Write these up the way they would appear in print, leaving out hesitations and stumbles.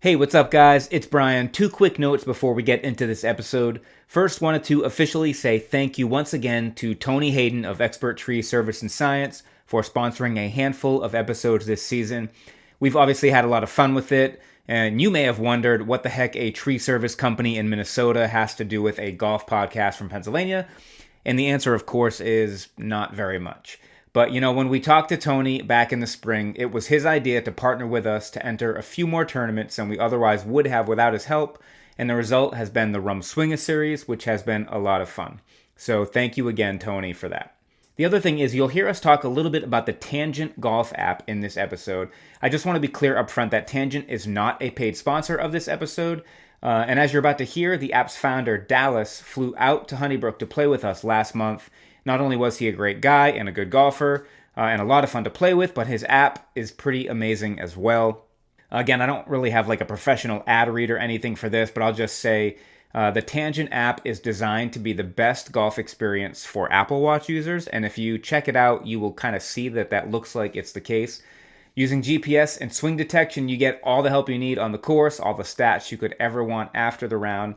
Hey, what's up, guys? It's Bryan. Two quick notes before we get into this episode. First, wanted to officially say thank you once again to Tony Hayden of Expert Tree Service and Science for sponsoring a handful of episodes this season. We've obviously had a lot of fun with it, and you may have wondered what the heck a tree service company in Minnesota has to do with a golf podcast from Pennsylvania, and the answer, of course, is not very much. But, when we talked to Tony back in the spring, it was his idea to partner with us to enter a few more tournaments than we otherwise would have without his help, and the result has been the Rum Swinger Series, which has been a lot of fun. So thank you again, Tony, for that. The other thing is you'll hear us talk a little bit about the Tangent Golf app in this episode. I just want to be clear up front that Tangent is not a paid sponsor of this episode. And as you're about to hear, the app's founder, Dallas, flew out to Honeybrook to play with us last month. Not only was he a great guy and a good golfer and a lot of fun to play with, but his app is pretty amazing as well. Again, I don't really have like a professional ad read or anything for this, but I'll just say the Tangent app is designed to be the best golf experience for Apple Watch users. And if you check it out, you will kind of see that looks like it's the case. Using GPS and swing detection, you get all the help you need on the course, all the stats you could ever want after the round.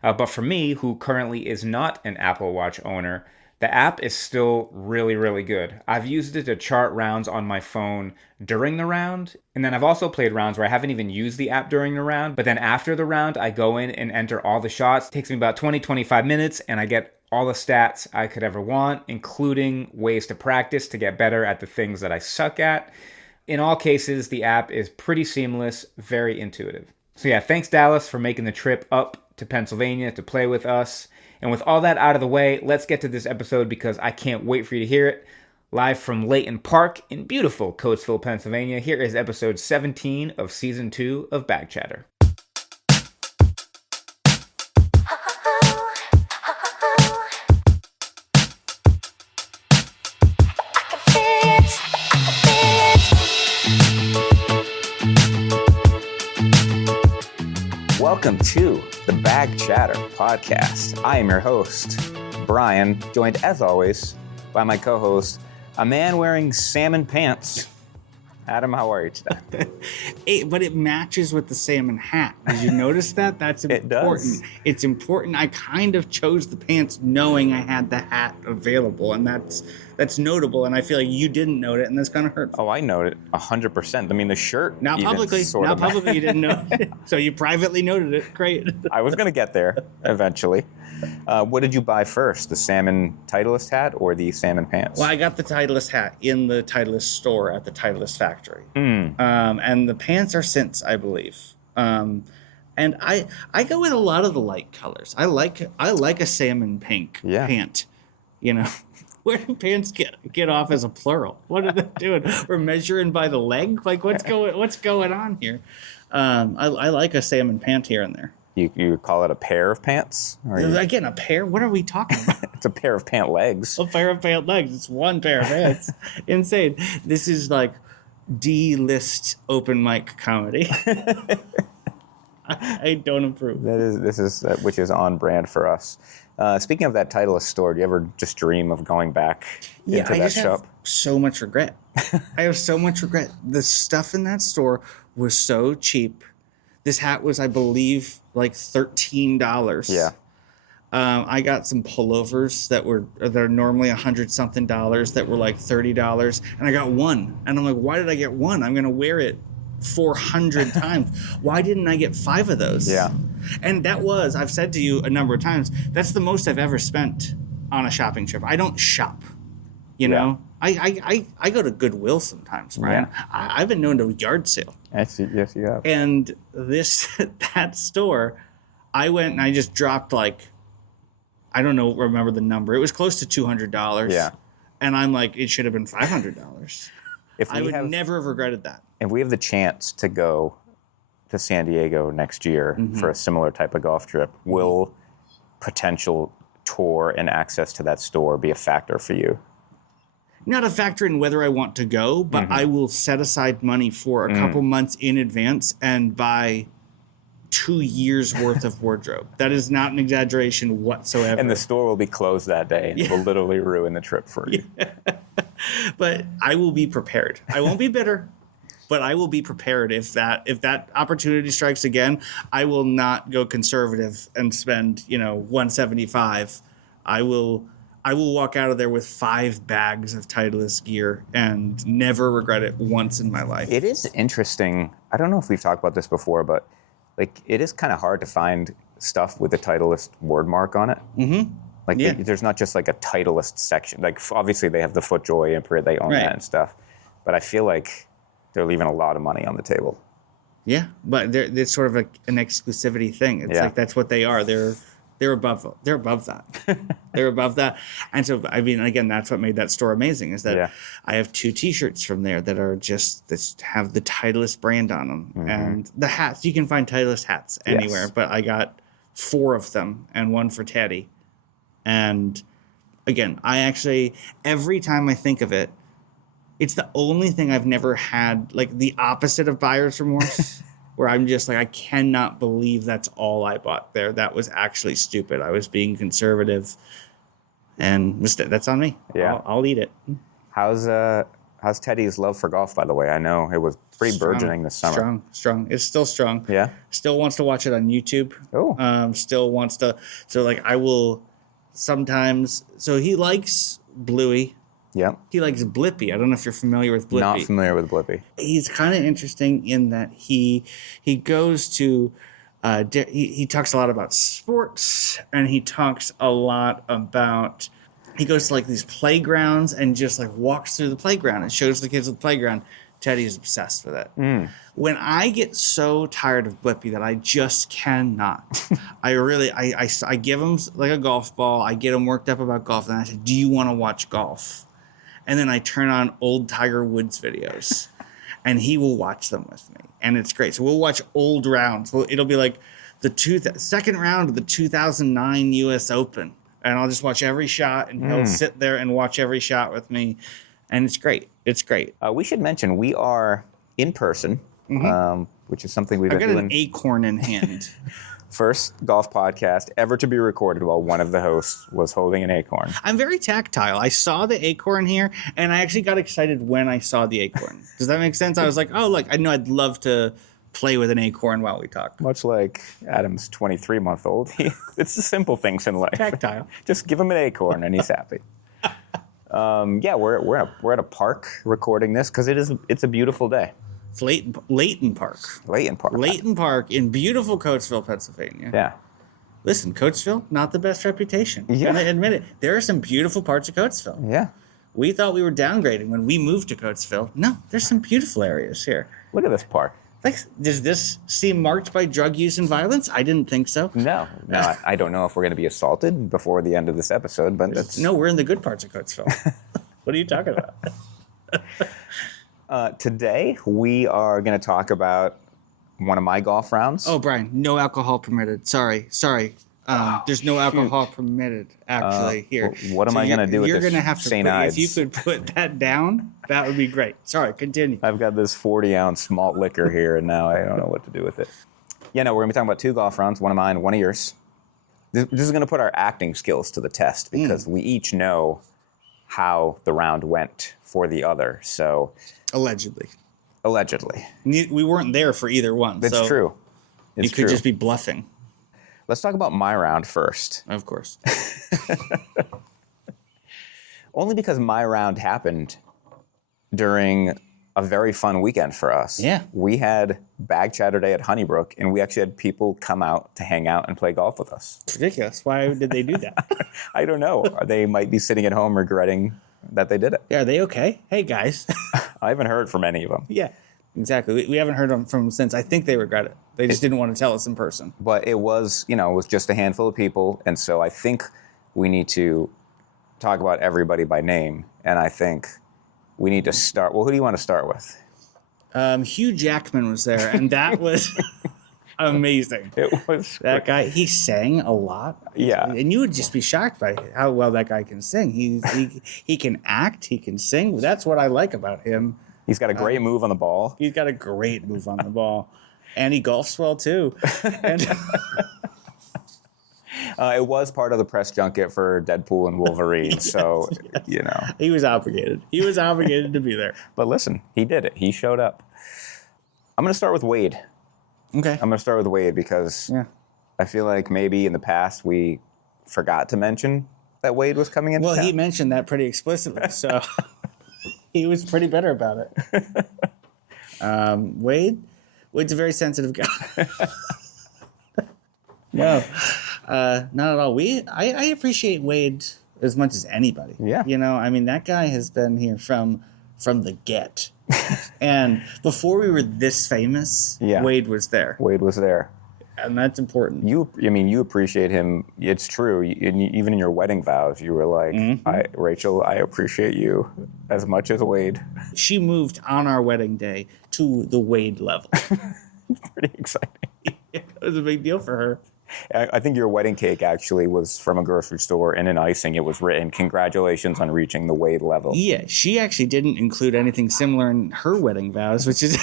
But for me, who currently is not an Apple Watch owner, the app is still really, really good. I've used it to chart rounds on my phone during the round, and then I've also played rounds where I haven't even used the app during the round, but then after the round, I go in and enter all the shots. It takes me about 20-25 minutes, and I get all the stats I could ever want, including ways to practice to get better at the things that I suck at. In all cases, the app is pretty seamless, very intuitive. So yeah, thanks Dallas for making the trip up to Pennsylvania to play with us. And with all that out of the way, let's get to this episode because I can't wait for you to hear it. Live from Layton Park in beautiful Coatesville, Pennsylvania, here is episode 17 of season 2 of Bag Chatter. Welcome to the Bag Chatter podcast. I am your host, Bryan, joined as always by my co-host, a man wearing salmon pants. Adam, how are you today? But it matches with the salmon hat. Did you notice that? That's important. It does. It's important. I kind of chose the pants knowing I had the hat available, and that's notable. And I feel like you didn't note it, and that's kind of hurtful. Oh, I noted 100%. I mean, the shirt. Now publicly you didn't know it. So you privately noted it. Great. I was going to get there eventually. What did you buy first, the salmon Titleist hat or the salmon pants? Well, I got the Titleist hat in the Titleist store at the Titleist factory. And the pants are since, I believe. And I go with a lot of the light colors. I like a salmon pink pant. Where do pants get off as a plural? What are they doing? We're measuring by the leg? Like what's going on here? I like a salmon pant here and there. You call it a pair of pants? Again, a pair? What are we talking about? It's a pair of pant legs. A pair of pant legs. It's one pair of pants. Insane. This is like D-list open mic comedy. I don't approve. Which is on brand for us. Speaking of that Titleist store, do you ever just dream of going back into that shop? Have so much regret. I have so much regret. The stuff in that store was so cheap. This hat was, I believe, like $13. Yeah. I got some pullovers they're normally $100-something that were like $30, and I got one. And I'm like, why did I get one? I'm gonna wear it 400 times. Why didn't I get 5 of those? Yeah. And I've said to you a number of times, that's the most I've ever spent on a shopping trip. I don't shop, you know. I go to Goodwill sometimes, Bryan. Yeah. I've been known to yard sale. Yes, you have. And that store, I went and I just dropped I don't remember the number. It was close to $200. Yeah. And I'm like, it should have been $500. I would never have regretted that. If we have the chance to go to San Diego next year for a similar type of golf trip, will potential tour and access to that store be a factor for you? Not a factor in whether I want to go, but I will set aside money for a couple months in advance and buy 2 years worth of wardrobe. That is not an exaggeration whatsoever. And the store will be closed that day. And it will literally ruin the trip for you. Yeah. But I will be prepared. I won't be bitter. but I will be prepared if that opportunity strikes again. I will not go conservative and spend 175. I will walk out of there with 5 bags of Titleist gear and never regret it once in my life. It is interesting. I don't know if we've talked about this before, but like it is kind of hard to find stuff with the Titleist word mark on it. Mm-hmm. Like there's not just like a Titleist section. Like obviously they have the FootJoy imprint, they own that and stuff. But I feel like they're leaving a lot of money on the table. Yeah, but it's sort of an exclusivity thing. It's like that's what they are. They're above that. They're above that. And so, I mean, again, that's what made that store amazing is that I have 2 T-shirts from there that are just have the Titleist brand on them. Mm-hmm. And the hats, you can find Titleist hats anywhere, but I got 4 of them and 1 for Teddy. And again, I actually, every time I think of it, it's the only thing I've never had, like the opposite of buyer's remorse. Where I'm just like, I cannot believe that's all I bought there. That was actually stupid. I was being conservative, and that's on me. Yeah, I'll eat it. How's Teddy's love for golf, by the way? I know it was pretty burgeoning this summer. Strong. It's still strong. Yeah. Still wants to watch it on YouTube. Oh. Still wants to. So like, I will sometimes. So he likes Bluey. Yeah. He likes Blippi. I don't know if you're familiar with Blippi. Not familiar with Blippi. He's kind of interesting in that he goes to he talks a lot about sports, and he talks a lot about he goes to like these playgrounds and just like walks through the playground and shows the kids the playground. Teddy is obsessed with it. When I get so tired of Blippi that I just cannot, I give him like a golf ball. I get him worked up about golf, and I say, "Do you want to watch golf?" And then I turn on old Tiger Woods videos, and he will watch them with me. And it's great. So we'll watch old rounds. It'll be like the second round of the 2009 U.S. Open. And I'll just watch every shot, and he'll sit there and watch every shot with me. And it's great. It's great. We should mention we are in person, which is something we've been doing. I've got an acorn in hand. First golf podcast ever to be recorded while one of the hosts was holding an acorn. I'm very tactile. I saw the acorn here, and I actually got excited when I saw the acorn. Does that make sense? I was like, oh, look, I know I'd love to play with an acorn while we talk. Much like Adam's 23-month-old. It's the simple things in life. Tactile. Just give him an acorn, and he's happy. We're at a park recording this because it's a beautiful day. It's Layton Park. Layton Park in beautiful Coatesville, Pennsylvania. Yeah. Listen, Coatesville, not the best reputation. Yeah. Gonna admit it. There are some beautiful parts of Coatesville. Yeah. We thought we were downgrading when we moved to Coatesville. No, there's some beautiful areas here. Look at this park. Like, does this seem marked by drug use and violence? I didn't think so. No, I don't know if we're going to be assaulted before the end of this episode, but No, we're in the good parts of Coatesville. What are you talking about? Today, we are going to talk about one of my golf rounds. Oh, Bryan, no alcohol permitted. Sorry. There's no alcohol permitted, actually, here. What am I going to do with this? You're going to have to St. Ides? If you could put that down, that would be great. Sorry, continue. I've got this 40-ounce malt liquor here, and now I don't know what to do with it. Yeah, no, we're going to be talking about 2 golf rounds, one of mine, one of yours. This is going to put our acting skills to the test because we each know how the round went for the other. So Allegedly. We weren't there for either one. That's true. You could just be bluffing. Let's talk about my round first. Of course. Only because my round happened during a very fun weekend for us. Yeah. We had Bag Chatter Day at Honeybrook, and we actually had people come out to hang out and play golf with us. It's ridiculous. Why did they do that? I don't know. They might be sitting at home regretting that they did it. Yeah, are they okay? Hey, guys. I haven't heard from any of them. Yeah, exactly. We haven't heard from them since. I think they regret it. They just didn't want to tell us in person. But it was just a handful of people, and so I think we need to talk about everybody by name, and I think we need to start. Well, who do you want to start with? Hugh Jackman was there, and that was amazing. It was that guy. He sang a lot. Yeah, and you would just be shocked by how well that guy can sing. He can act. He can sing. That's what I like about him. He's got a great move on the ball. He's got a great move on the ball, and he golfs well too. And It was part of the press junket for Deadpool and Wolverine, so, you know. He was obligated. He was obligated to be there. But listen, he did it. He showed up. I'm going to start with Wade. Okay. I'm going to start with Wade because I feel like maybe in the past we forgot to mention that Wade was coming in. Well, he mentioned that pretty explicitly, so he was pretty bitter about it. Wade's a very sensitive guy. No, not at all. I appreciate Wade as much as anybody. Yeah. You know, I mean, that guy has been here from the get. And before we were this famous, Wade was there. Wade was there. And that's important. You appreciate him. It's true. Even in your wedding vows, you were like, Rachel, I appreciate you as much as Wade. She moved on our wedding day to the Wade level. Pretty exciting. It was a big deal for her. I think your wedding cake actually was from a grocery store, and in icing it was written, "Congratulations on reaching the Wade level." Yeah, she actually didn't include anything similar in her wedding vows, which is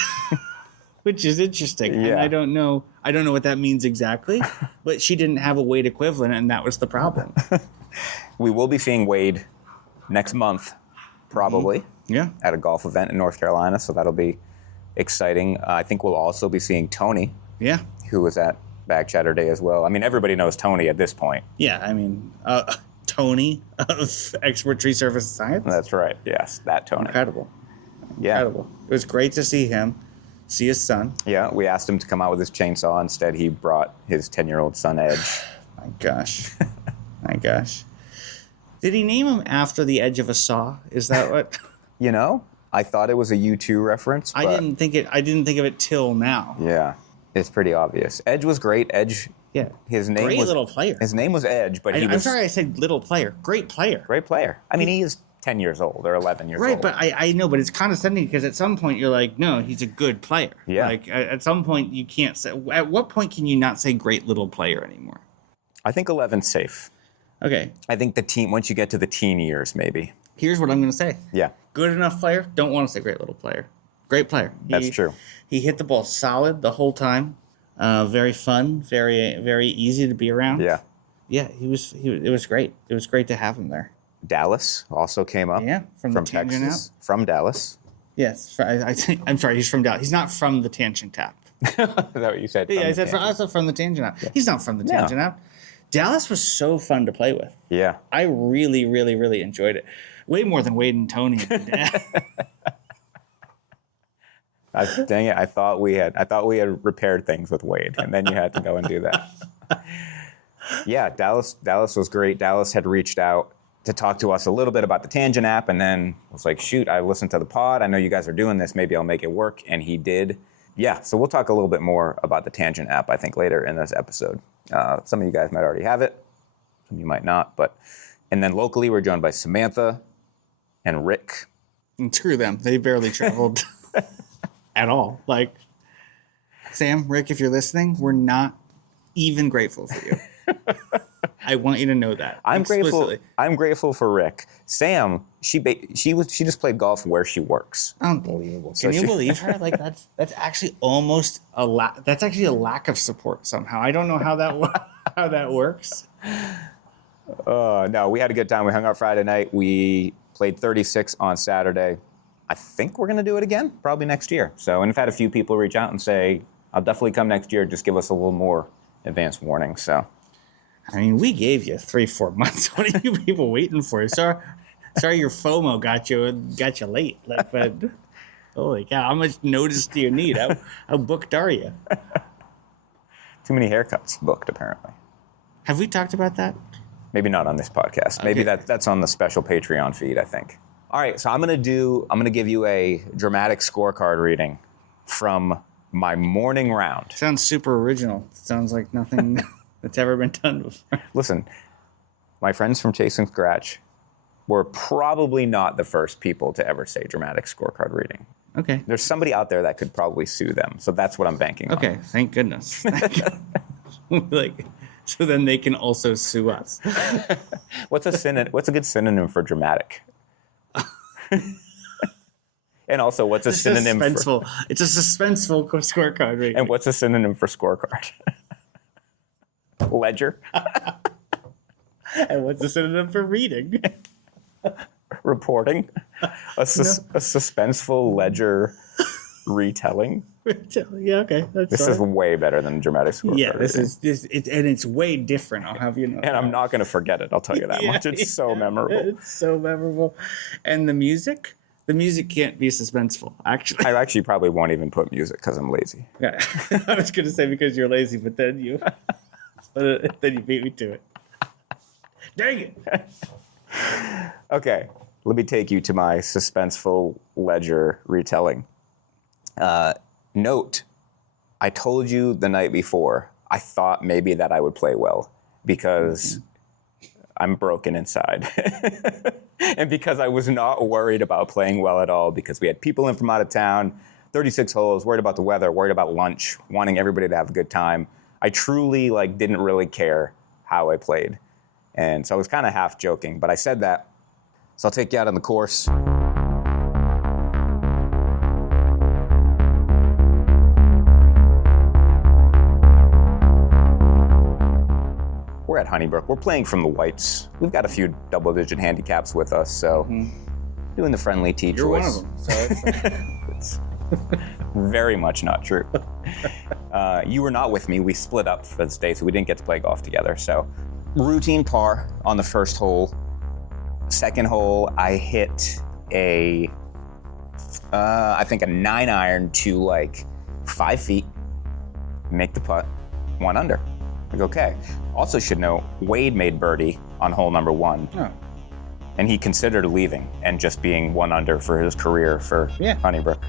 interesting. Yeah. And I don't know what that means exactly, but she didn't have a Wade equivalent, and that was the problem. We will be seeing Wade next month, probably. Yeah. At a golf event in North Carolina, so that'll be exciting. I think we'll also be seeing Tony. Yeah. Who was at Bag Chatter Day as well. I mean, everybody knows Tony at this point. Yeah, I mean, Tony of Expert Tree Surface Science. That's right. Yes, that Tony. Incredible. Yeah. Incredible. It was great to see him, see his son. Yeah, we asked him to come out with his chainsaw. Instead, he brought his 10-year-old son, Edge. My gosh. My gosh. Did he name him after the edge of a saw? Is that what? You know, I thought it was a U2 reference. But I didn't think of it till now. Yeah. It's pretty obvious. Edge was great. Edge. Yeah. His name great was little player. His name was Edge, but I'm sorry I said little player. Great player. Great player. I mean, he is 10 years old or 11 years old. Right, but I know, but it's condescending because at some point you're like, no, he's a good player. Yeah. Like at some point you can't say. At what point can you not say great little player anymore? I think 11's safe. Okay. I think the teen, once you get to the teen years, maybe. Here's what I'm going to say. Yeah. Good enough player. Don't want to say great little player. Great player. That's true. He hit the ball solid the whole time. Very fun. Very, very easy to be around. Yeah. Yeah, it was great. It was great to have him there. Dallas also came up. Yeah, from Texas. From Dallas. Yes, I'm sorry. He's from Dallas. He's not from the Tangent App. Is that what you said? Yeah, I said from the Tangent App. Yeah. He's not from the Tangent App. Dallas was so fun to play with. Yeah. I really, really, really enjoyed it. Way more than Wade and Tony. Dang it! I thought we had repaired things with Wade, and then you had to go and do that. Yeah, Dallas was great. Dallas had reached out to talk to us a little bit about the Tangent app, and then was like, shoot, I listened to the pod. I know you guys are doing this. Maybe I'll make it work. And he did. Yeah, so we'll talk a little bit more about the Tangent app, I think, later in this episode. Some of you guys might already have it. Some of you might not. And then locally, we're joined by Samantha and Rick. And screw them. They barely traveled at all. Like, Sam, Rick, if you're listening, we're not even grateful for you. I want you to know that. I'm grateful for Rick. Sam, she just played golf where she works. Unbelievable. Can you believe her? Like that's actually almost that's actually a lack of support somehow. I don't know how that works. No, we had a good time. We hung out Friday night. We played 36 on Saturday. I think we're going to do it again, probably next year. So, and I've had a few people reach out and say, I'll definitely come next year. Just give us a little more advance warning. So, I mean, we gave you 3-4 months. What are you people waiting for? Sorry, your FOMO got you late. Like, but holy cow, how much notice do you need? How booked are you? Too many haircuts booked, apparently. Have we talked about that? Maybe not on this podcast. Okay. Maybe that's on the special Patreon feed, I think. All right, so I'm gonna give you a dramatic scorecard reading from my morning round. Sounds super original. Sounds like nothing that's ever been done before. Listen, my friends from Chasing Scratch were probably not the first people to ever say dramatic scorecard reading. Okay. There's somebody out there that could probably sue them, so that's what I'm banking on. Okay, thank goodness. Like, so then they can also sue us. What's a good synonym for dramatic? And also, what's a synonym for... It's a suspenseful scorecard rating. And what's a synonym for scorecard? Ledger? And what's the synonym for reading? Reporting. A suspenseful ledger retelling. Yeah, okay. This is way better than dramatic score. Yeah, and it's way different. I'll have you know. And I'm not going to forget it. I'll tell you that much. It's so memorable. It's so memorable. And the music can't be suspenseful. Actually, I actually probably won't even put music because I'm lazy. Yeah, I was going to say because you're lazy, but then you beat me to it. Dang it. Okay, let me take you to my suspenseful ledger retelling. Note, I told you the night before, I thought maybe that I would play well because I'm broken inside. And because I was not worried about playing well at all because we had people in from out of town, 36 holes, worried about the weather, worried about lunch, wanting everybody to have a good time. I truly didn't really care how I played. And so I was kind of half joking, but I said that. So I'll take you out on the course. We're at Honeybrook. We're playing from the whites. We've got a few double-digit handicaps with us, so doing the friendly tee choice. You're one of them, so it's very much not true. You were not with me. We split up for this day, so we didn't get to play golf together. So routine par on the first hole. Second hole, I hit I think a 9-iron to 5 feet, make the putt, 1 under. Okay. Also should know, Wade made birdie on hole number 1. Oh. And he considered leaving and just being 1 under for his career for Honeybrook.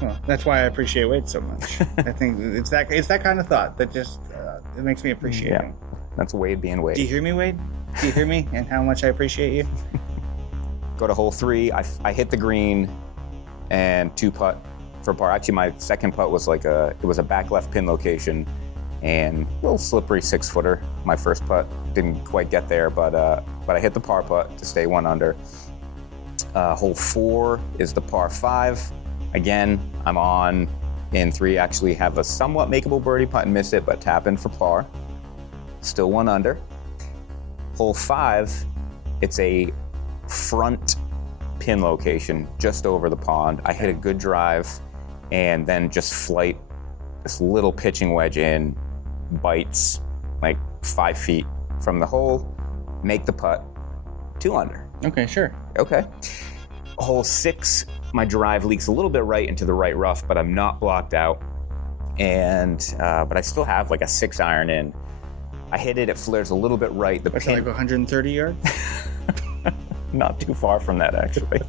Well, that's why I appreciate Wade so much. I think it's that kind of thought that just it makes me appreciate him. That's Wade being Wade. Do you hear me, Wade? Do you hear me and how much I appreciate you? Go to hole 3. I hit the green and 2 putt for par. Actually, my second putt was it was a back left pin location and a little slippery 6-footer. My first putt didn't quite get there, but I hit the par putt to stay 1 under. Hole 4 is the par 5. Again, I'm on in 3. Actually have a somewhat makeable birdie putt and miss it, but tap in for par. Still 1 under. Hole 5, it's a front pin location just over the pond. I hit a good drive and then just flight this little pitching wedge in, bites 5 feet from the hole, make the putt, 2 under. Okay, sure. Okay. Hole 6, my drive leaks a little bit right into the right rough, but I'm not blocked out. And but I still have a 6-iron in. I hit it flares a little bit right. That's 130 yards? Not too far from that, actually.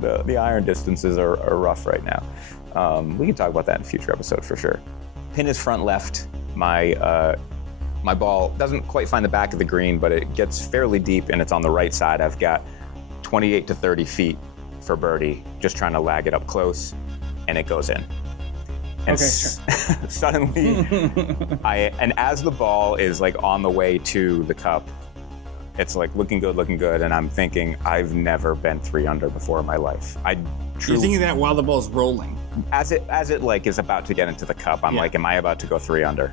the iron distances are rough right now. We can talk about that in a future episode for sure. Pin is front left. My ball doesn't quite find the back of the green, but it gets fairly deep and it's on the right side. I've got 28 to 30 feet for birdie, just trying to lag it up close, and it goes in. And okay, sure. Suddenly, and as the ball is on the way to the cup, it's looking good, and I'm thinking, I've never been 3 under before in my life. You're thinking that while the ball's rolling? As it is about to get into the cup, I'm am I about to go 3 under?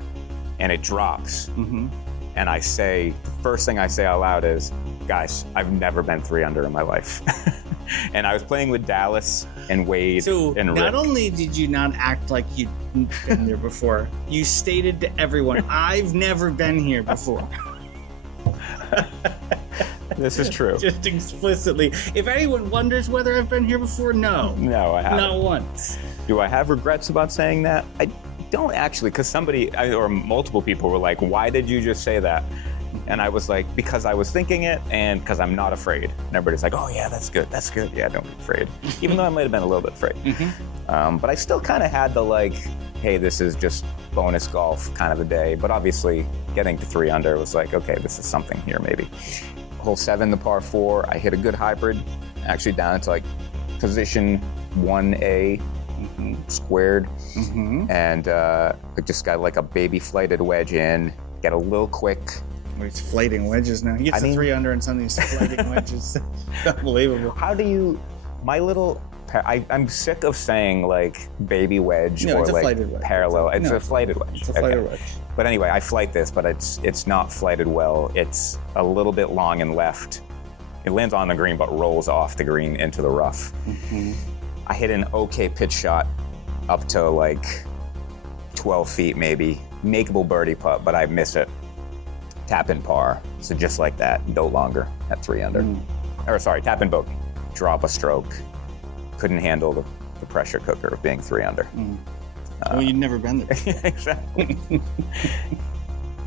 And it drops. Mm-hmm. And the first thing I say out loud is, guys, I've never been 3 under in my life. And I was playing with Dallas and Wade and Rick. Not only did you not act like you'd been there before, you stated to everyone, I've never been here before. This is true. Just explicitly. If anyone wonders whether I've been here before, no. No, I haven't. Not once. Do I have regrets about saying that? I don't actually, because somebody or multiple people were like, why did you just say that? And I was like, because I was thinking it and because I'm not afraid. And everybody's like, oh yeah, that's good. Yeah, don't be afraid. Even though I might have been a little bit afraid. Mm-hmm. But I still kind of had the hey, this is just bonus golf kind of a day. But obviously getting to 3 under was okay, this is something here maybe. Hole 7, the par 4, I hit a good hybrid, actually down into position 1A squared. Mm-hmm. And I just got a baby flighted wedge in, get a little quick. He's flighting wedges now. He gets 3 under and some of these flighting wedges. Unbelievable. My little I'm sick of saying like baby wedge or it's a like flighted wedge. parallel. It's a flighted wedge. It's a flighted wedge. But anyway, I flight this, but it's not flighted well. It's a little bit long and left. It lands on the green, but rolls off the green into the rough. Mm-hmm. I hit an okay pitch shot up to like 12 feet maybe. Makeable birdie putt, but I miss it. Tap in par. So just like that, no longer at 3 under. Or sorry, tap in bogey. Drop a stroke. Couldn't handle the pressure cooker of being 3 under. Well, you'd never been there. Exactly.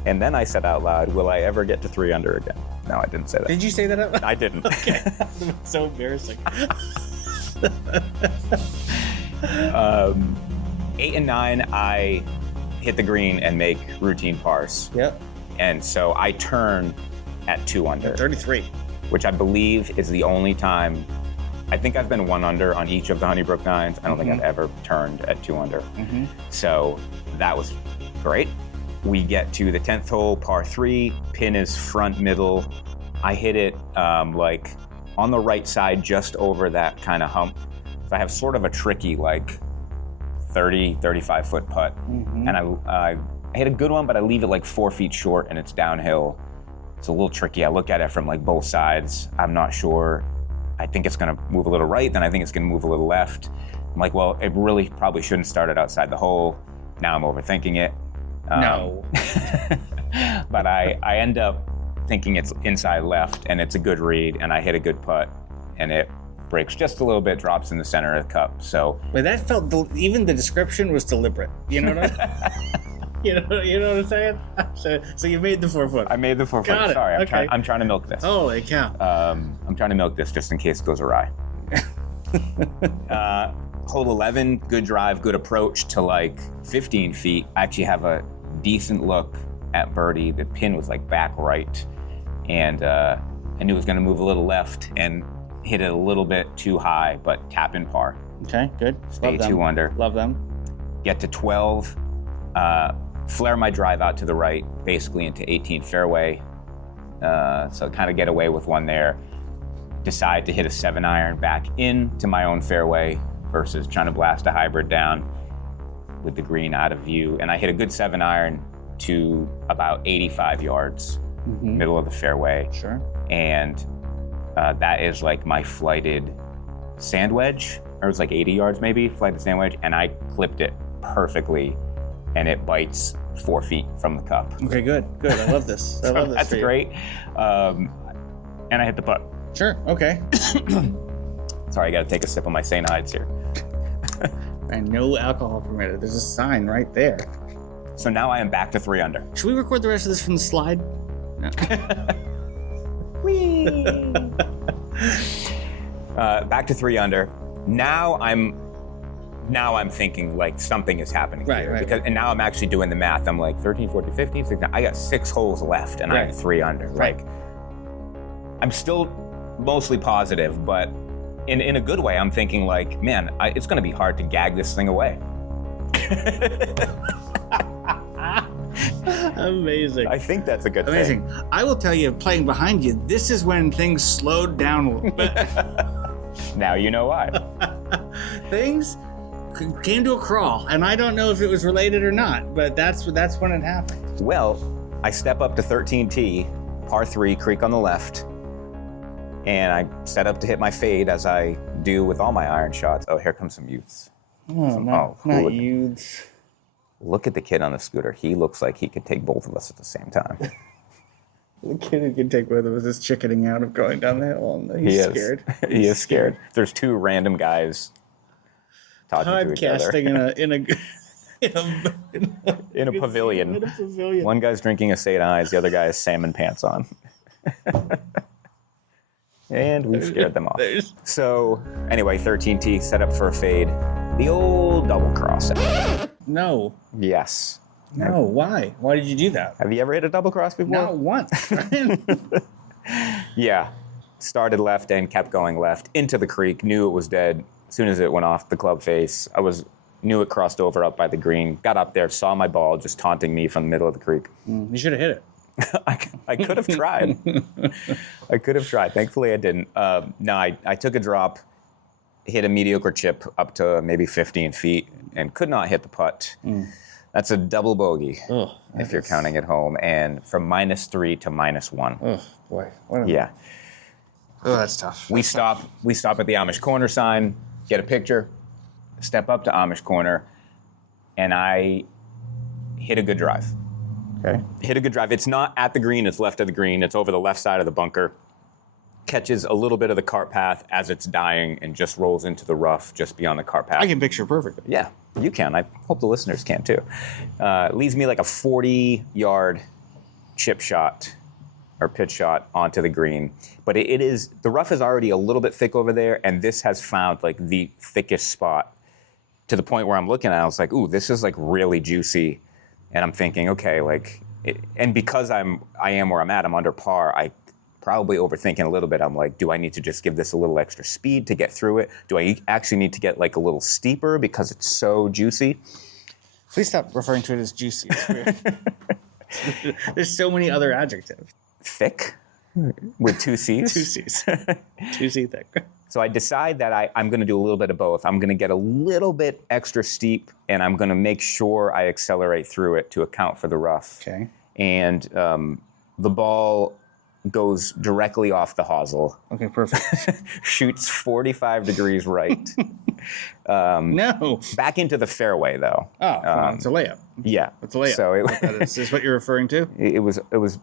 And then I said out loud, will I ever get to 3 under again? No, I didn't say that. Did you say that out loud? I didn't. Okay. That's so embarrassing. 8 and 9, I hit the green and make routine pars. Yep. And so I turn at 2 under. 33. Which I believe is the only time. I think I've been 1 under on each of the Honeybrook 9s. I don't think I've ever turned at 2 under. So that was great. We get to the 10th hole, par 3. Pin is front middle. I hit it like on the right side, just over that kind of hump. So I have sort of a tricky like 30, 35 foot putt. And I hit a good one, but I leave it like 4 feet short and it's downhill. It's a little tricky. I look at it from like both sides. I'm not sure. I think it's gonna move a little right, then I think it's gonna move a little left. I'm like, well, it really probably shouldn't start it outside the hole. Now I'm overthinking it. No. But I end up thinking it's inside left and it's a good read and I hit a good putt and it breaks just a little bit, drops in the center of the cup. So. But that felt, even the description was deliberate. You know what You know what I'm saying? So you made the 4 foot. I made the 4 foot. Got it. Sorry, Okay. I'm trying to milk this. Holy cow. I'm trying to milk this just in case it goes awry. Hole 11, good drive, good approach to like 15 feet. I actually have a decent look at birdie. The pin was like back right. And I knew it was gonna move a little left and hit it a little bit too high, but tap in par. Okay, good. Stay 2 under. Love them. Get to 12. Flare my drive out to the right, basically into 18 fairway. So kind of get away with one there. Decide to hit a 7-iron back into my own fairway versus trying to blast a hybrid down with the green out of view. And I hit a good 7-iron to about 85 yards, middle of the fairway. Sure. And that is like my flighted sand wedge. Or it was like 80 yards maybe, flighted sand wedge. And I clipped it perfectly. And it bites 4 feet from the cup. Okay, good. I love this. I love this. That's great. And I hit the putt. Sure. Okay. Sorry, I got to take a sip of my St. Ides here. And no alcohol permitted. There's a sign right there. So now I am back to 3 under. Should we record the rest of this from the slide? No. Whee! Back to 3 under. Now I'm thinking like something is happening here. Right. And now I'm actually doing the math. I'm like 13, 14, 15, 16. I got 6 holes left and I'm 3 under. Right. Like, I'm still mostly positive, but in a good way, I'm thinking like, man, it's gonna be hard to gag this thing away. Amazing. I think that's a good Amazing. thing. I will tell you, playing behind you, this is when things slowed down a little bit. Now you know why. Things came to a crawl, and I don't know if it was related or not, but that's when it happened. Well, I step up to 13T, par 3, creek on the left, and I set up to hit my fade as I do with all my iron shots. Oh, here comes some youths. Not youths. Look at the kid on the scooter. He looks like he could take both of us at the same time. The kid who can take both of us is chickening out of going down the hill, and he's scared. He is scared. There's 2 random guys talking to each other. Podcasting in a pavilion. In a pavilion. One guy's drinking a St. Ides, the other guy has salmon pants on. And we've scared them off. So anyway, 13T, set up for a fade. The old double cross. No. Yes. No, why? Why did you do that? Have you ever hit a double cross before? Not once. Yeah. Started left and kept going left into the creek. Knew it was dead as soon as it went off the club face. Knew it crossed over up by the green. Got up there, saw my ball just taunting me from the middle of the creek. You should have hit it. I could have tried. I could have tried. Thankfully, I didn't. No, I took a drop, hit a mediocre chip up to maybe 15 feet and could not hit the putt. That's a double bogey if you're counting at home, and from -3 to -1. Oh boy. Yeah. Oh, that's tough. We stop at the Amish corner sign, get a picture, step up to Amish corner, and I hit a good drive. Okay. Hit a good drive. It's not at the green, it's left of the green. It's over the left side of the bunker. Catches a little bit of the cart path as it's dying and just rolls into the rough just beyond the cart path. I can picture perfectly. Yeah, you can. I hope the listeners can too. Leads me like a 40-yard chip shot or pitch shot onto the green. But the rough is already a little bit thick over there, and this has found like the thickest spot to the point where I'm looking at it, I was like, ooh, this is like really juicy. And I'm thinking, okay, and because I am where I'm at, I'm under par, I probably overthinking a little bit. I'm like, do I need to just give this a little extra speed to get through it? Do I actually need to get like a little steeper because it's so juicy? Please stop referring to it as juicy. It's weird. There's so many other adjectives. Thick with 2 C's? 2 C's. 2 C thick. So I decide that I'm going to do a little bit of both. I'm going to get a little bit extra steep, and I'm going to make sure I accelerate through it to account for the rough. Okay. And the ball goes directly off the hosel. Okay, perfect. Shoots 45 degrees right. No. Back into the fairway, though. Oh, come on. It's a layup. Yeah. It's a layup. So Is this what you're referring to? It was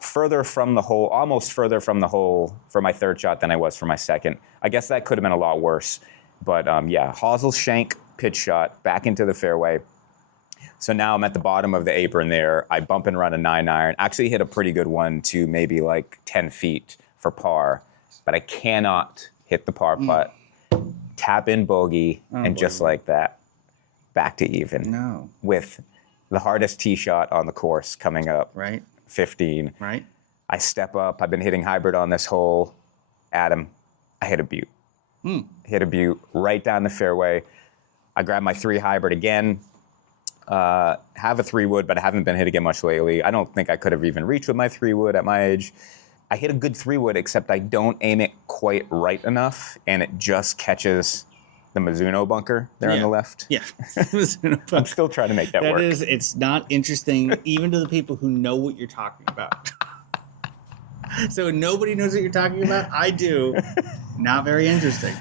further from the hole, almost further from the hole for my third shot than I was for my second. I guess that could have been a lot worse. But yeah, hosel shank pitch shot back into the fairway. So now I'm at the bottom of the apron there. I bump and run a 9-iron. Actually hit a pretty good one to maybe like 10 feet for par. But I cannot hit the par putt. Tap in bogey, and just like that, back to even. No. With the hardest tee shot on the course coming up. Right. 15. Right. I step up. I've been hitting hybrid on this hole. Adam, I hit a butte. Hit a butte right down the fairway. I grab my 3 hybrid again. Have a 3-wood, but I haven't been hitting it much lately. I don't think I could have even reached with my 3-wood at my age. I hit a good 3-wood, except I don't aim it quite right enough, and it just catches the Mizuno bunker there on the left. Yeah. I'm still trying to make that work. It's not interesting even to the people who know what you're talking about. So nobody knows what you're talking about? I do. Not very interesting.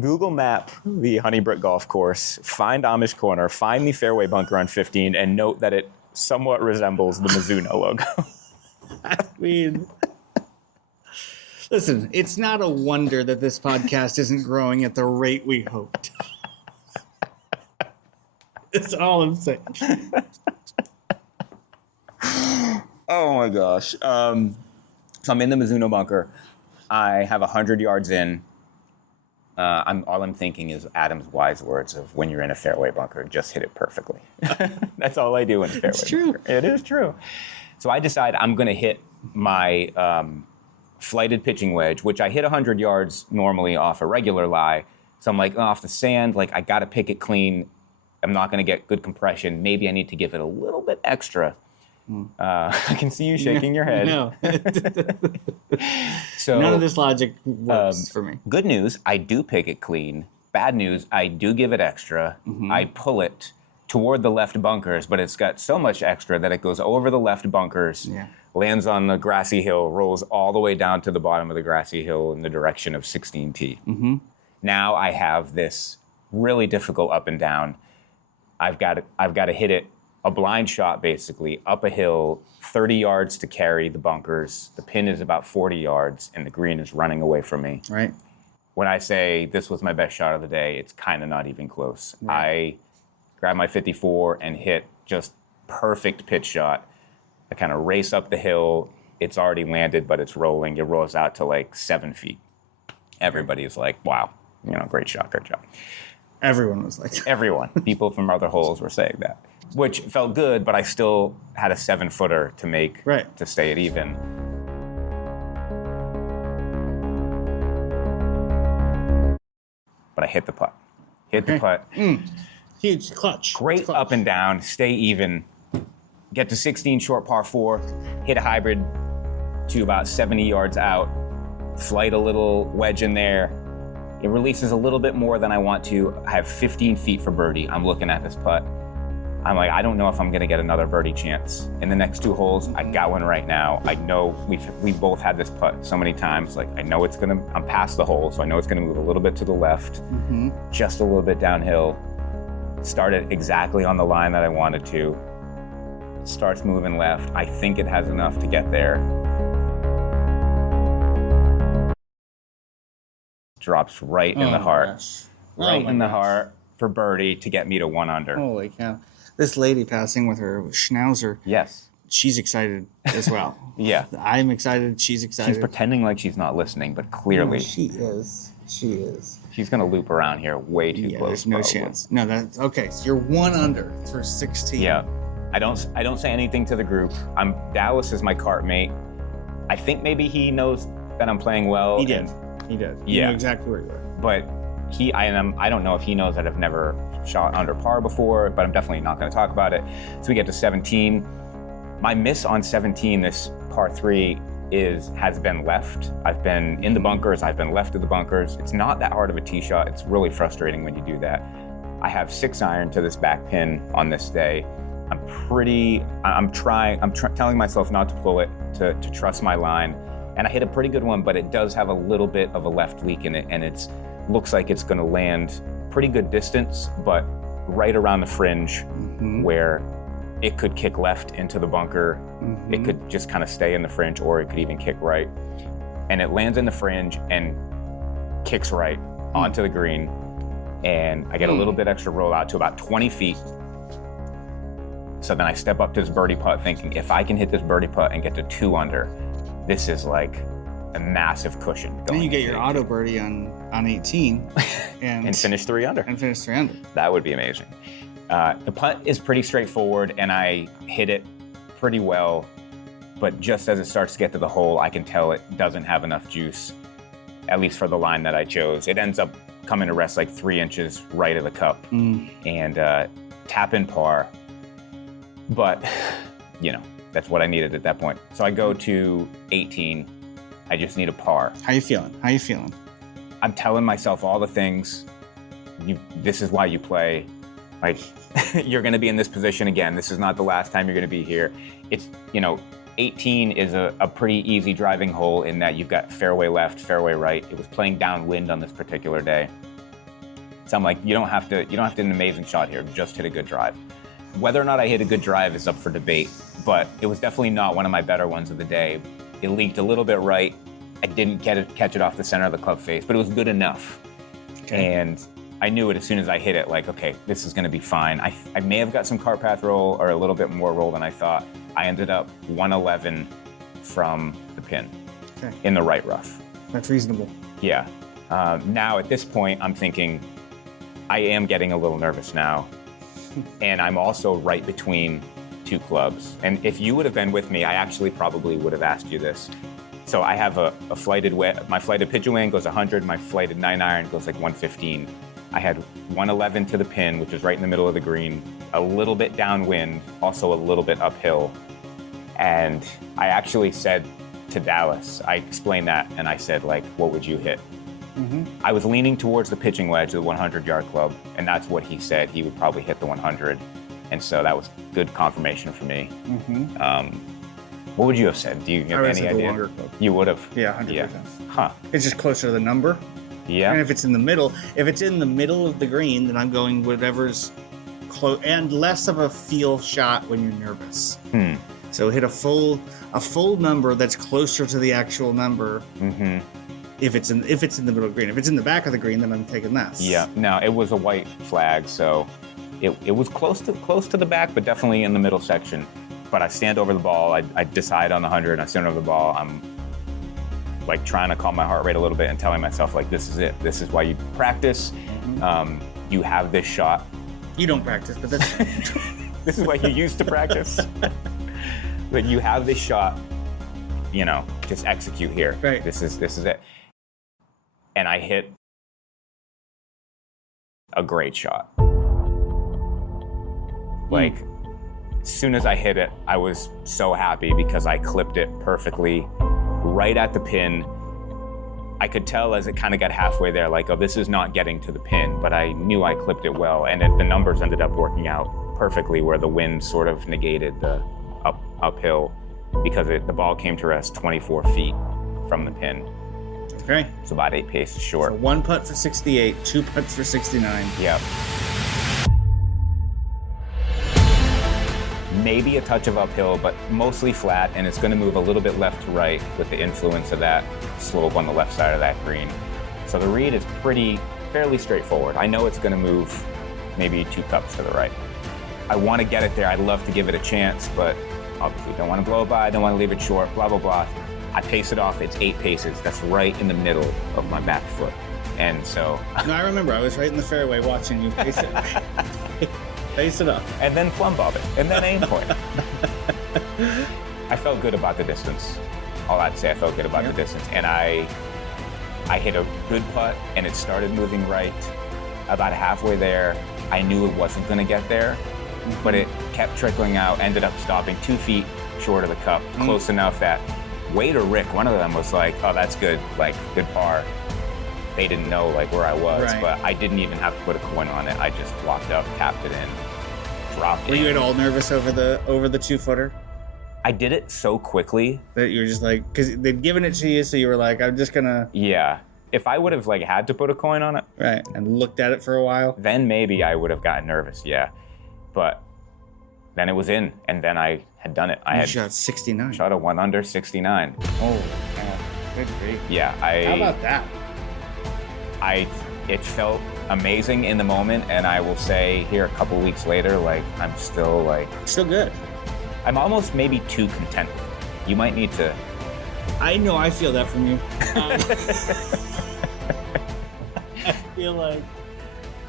Google map the Honeybrook golf course, find Amish corner, find the fairway bunker on 15, and note that it somewhat resembles the Mizuno logo. I mean, listen, it's not a wonder that this podcast isn't growing at the rate we hoped. That's all I'm saying. Oh my gosh. So I'm in the Mizuno bunker. I have 100 yards in. All I'm thinking is Adam's wise words of when you're in a fairway bunker, just hit it perfectly. That's all I do in a fairway It's true. bunker. It is true. So I decide I'm going to hit my flighted pitching wedge, which I hit 100 yards normally off a regular lie. So I'm like, off the sand, like I got to pick it clean. I'm not going to get good compression. Maybe I need to give it a little bit extra. I can see you shaking your head. No. So none of this logic works for me. Good news, I do pick it clean. Bad news, I do give it extra. I pull it toward the left bunkers, but it's got so much extra that it goes over the left bunkers, lands on the grassy hill, rolls all the way down to the bottom of the grassy hill in the direction of 16T. Now I have this really difficult up and down. I've got to hit it a blind shot, basically, up a hill, 30 yards to carry the bunkers. The pin is about 40 yards, and the green is running away from me. Right. When I say this was my best shot of the day, it's kind of not even close. Right. I grab my 54 and hit just perfect pitch shot. I kind of race up the hill. It's already landed, but it's rolling. It rolls out to like 7 feet. Everybody's like, wow, great shot, great job. Everyone was like, Everyone. People from other holes were saying that, which felt good, but I still had a 7-footer to make to stay it even. But I hit the putt. The putt. Huge clutch. Great up and down, stay even. Get to 16 short par 4, hit a hybrid to about 70 yards out, flight a little wedge in there. It releases a little bit more than I want to. I have 15 feet for birdie. I'm looking at this putt. I'm like, I don't know if I'm gonna get another birdie chance. In the next 2 holes, I got one right now. I know we both had this putt so many times. Like, I know I'm past the hole, so I know it's gonna move a little bit to the left, just a little bit downhill. Started exactly on the line that I wanted to. Starts moving left. I think it has enough to get there. Drops right in the heart. Gosh. Right Oh in the my gosh. heart for birdie to get me to 1 under. Holy cow. This lady passing with her schnauzer, Yes. she's excited as well. Yeah. I'm excited. She's excited. She's pretending like she's not listening, but clearly She is. She is. she's gonna loop around here way too Yeah, close. there's no probably. chance. No, that's okay. So you're 1 under for 16. Yeah. I don't say anything to the group. Dallas is my cart mate. I think maybe he knows that I'm playing well. He did. He did. He Yeah. knew exactly where you were. But I don't know if he knows that I've never shot under par before, but I'm definitely not going to talk about it. So we get to 17. My miss on 17, this par 3, has been left. I've been in the bunkers. I've been left of the bunkers. It's not that hard of a tee shot. It's really frustrating when you do that. I have 6 iron to this back pin on this day. I'm telling myself not to pull it, to trust my line. And I hit a pretty good one, but it does have a little bit of a left leak in it, and looks like it's gonna land pretty good distance, but right around the fringe where it could kick left into the bunker. It could just kind of stay in the fringe, or it could even kick right. And it lands in the fringe and kicks right onto the green. And I get a little bit extra rollout to about 20 feet. So then I step up to this birdie putt thinking, if I can hit this birdie putt and get to 2 under, this is like a massive cushion. Then you get your into auto birdie on 18 and finish 3 under. And finish 3 under. That would be amazing. The putt is pretty straightforward, and I hit it pretty well, but just as it starts to get to the hole, I can tell it doesn't have enough juice, at least for the line that I chose. It ends up coming to rest like 3 inches right of the cup and tap in par. But, that's what I needed at that point. So I go to 18. I just need a par. How you feeling? I'm telling myself all the things. This is why you play. Like, you're going to be in this position again. This is not the last time you're going to be here. It's, 18 is a pretty easy driving hole in that you've got fairway left, fairway right. It was playing downwind on this particular day. So I'm like, you don't have to hit an amazing shot here. Just hit a good drive. Whether or not I hit a good drive is up for debate, but it was definitely not one of my better ones of the day. It leaked a little bit right. I didn't catch it off the center of the club face, but it was good enough. Okay. And I knew it as soon as I hit it, like, okay, this is gonna be fine. I may have got some cart path roll or a little bit more roll than I thought. I ended up 111 from the pin in the right rough. That's reasonable. Yeah. Now at this point, I'm thinking, I am getting a little nervous now. And I'm also right between 2 clubs. And if you would have been with me, I actually probably would have asked you this. So I have my flighted pitch away goes 100, my flighted 9 iron goes like 115. I had 111 to the pin, which is right in the middle of the green, a little bit downwind, also a little bit uphill. And I actually said to Dallas, I explained that, and I said, like, what would you hit? I was leaning towards the pitching wedge of the 100-yard club, and that's what he said. He would probably hit the 100. And so that was good confirmation for me. What would you have said? Do you have any idea? Longer club. You would have? Yeah, 100%. Yeah. Huh. It's just closer to the number. Yeah. And if it's in the middle of the green, then I'm going whatever's close, and less of a feel shot when you're nervous. So hit a full number that's closer to the actual number. If it's in the middle of the green. If it's in the back of the green, then I'm taking less. Yeah. No, it was a white flag, so it was close to the back, but definitely in the middle section. But I stand over the ball. I decide on the 100. I stand over the ball. I'm like trying to calm my heart rate a little bit and telling myself, like, this is it. This is why you practice. You have this shot. You don't practice, but that's This is what you used to practice. But you have this shot. Just execute here. Right. This is it. And I hit a great shot. Like, as soon as I hit it, I was so happy because I clipped it perfectly right at the pin. I could tell as it kind of got halfway there, like, oh, this is not getting to the pin, but I knew I clipped it well, and the numbers ended up working out perfectly where the wind sort of negated the uphill because the ball came to rest 24 feet from the pin. Okay. It's about 8 paces short. So 1 putt for 68, 2 putts for 69. Yep. Maybe a touch of uphill, but mostly flat, and it's going to move a little bit left to right with the influence of that slope on the left side of that green. So the read is fairly straightforward. I know it's going to move maybe 2 cups to the right. I want to get it there. I'd love to give it a chance, but obviously don't want to blow by, don't want to leave it short, blah, blah, blah. I pace it off. It's 8 paces. That's right in the middle of my back foot. And so... No, I remember. I was right in the fairway watching you pace it. Pace it up. And then plumb bob it. And then aim for it. I felt good about the distance. All I'd say, I felt good about the distance. And I hit a good putt, and it started moving right. About halfway there, I knew it wasn't going to get there, but it kept trickling out, ended up stopping 2 feet short of the cup, close enough that Wade or Rick, one of them was like, oh, that's good, like, good par. They didn't know, like, where I was, but I didn't even have to put a coin on it. I just walked up, tapped it in, dropped it. Were you at all nervous over the 2-footer? I did it so quickly. That you were just like, because they'd given it to you, so you were like, I'm just gonna... Yeah. If I would have, like, had to put a coin on it. Right, and looked at it for a while. Then maybe I would have gotten nervous, yeah. But then it was in, and then I had done it. I had shot 69. Shot a 1 under 69. Oh, yeah. Good grief. Yeah, How about that? It felt amazing in the moment, and I will say here a couple weeks later, like, I'm still like... Still good. I'm almost maybe too content. You might need to... I know I feel that from you.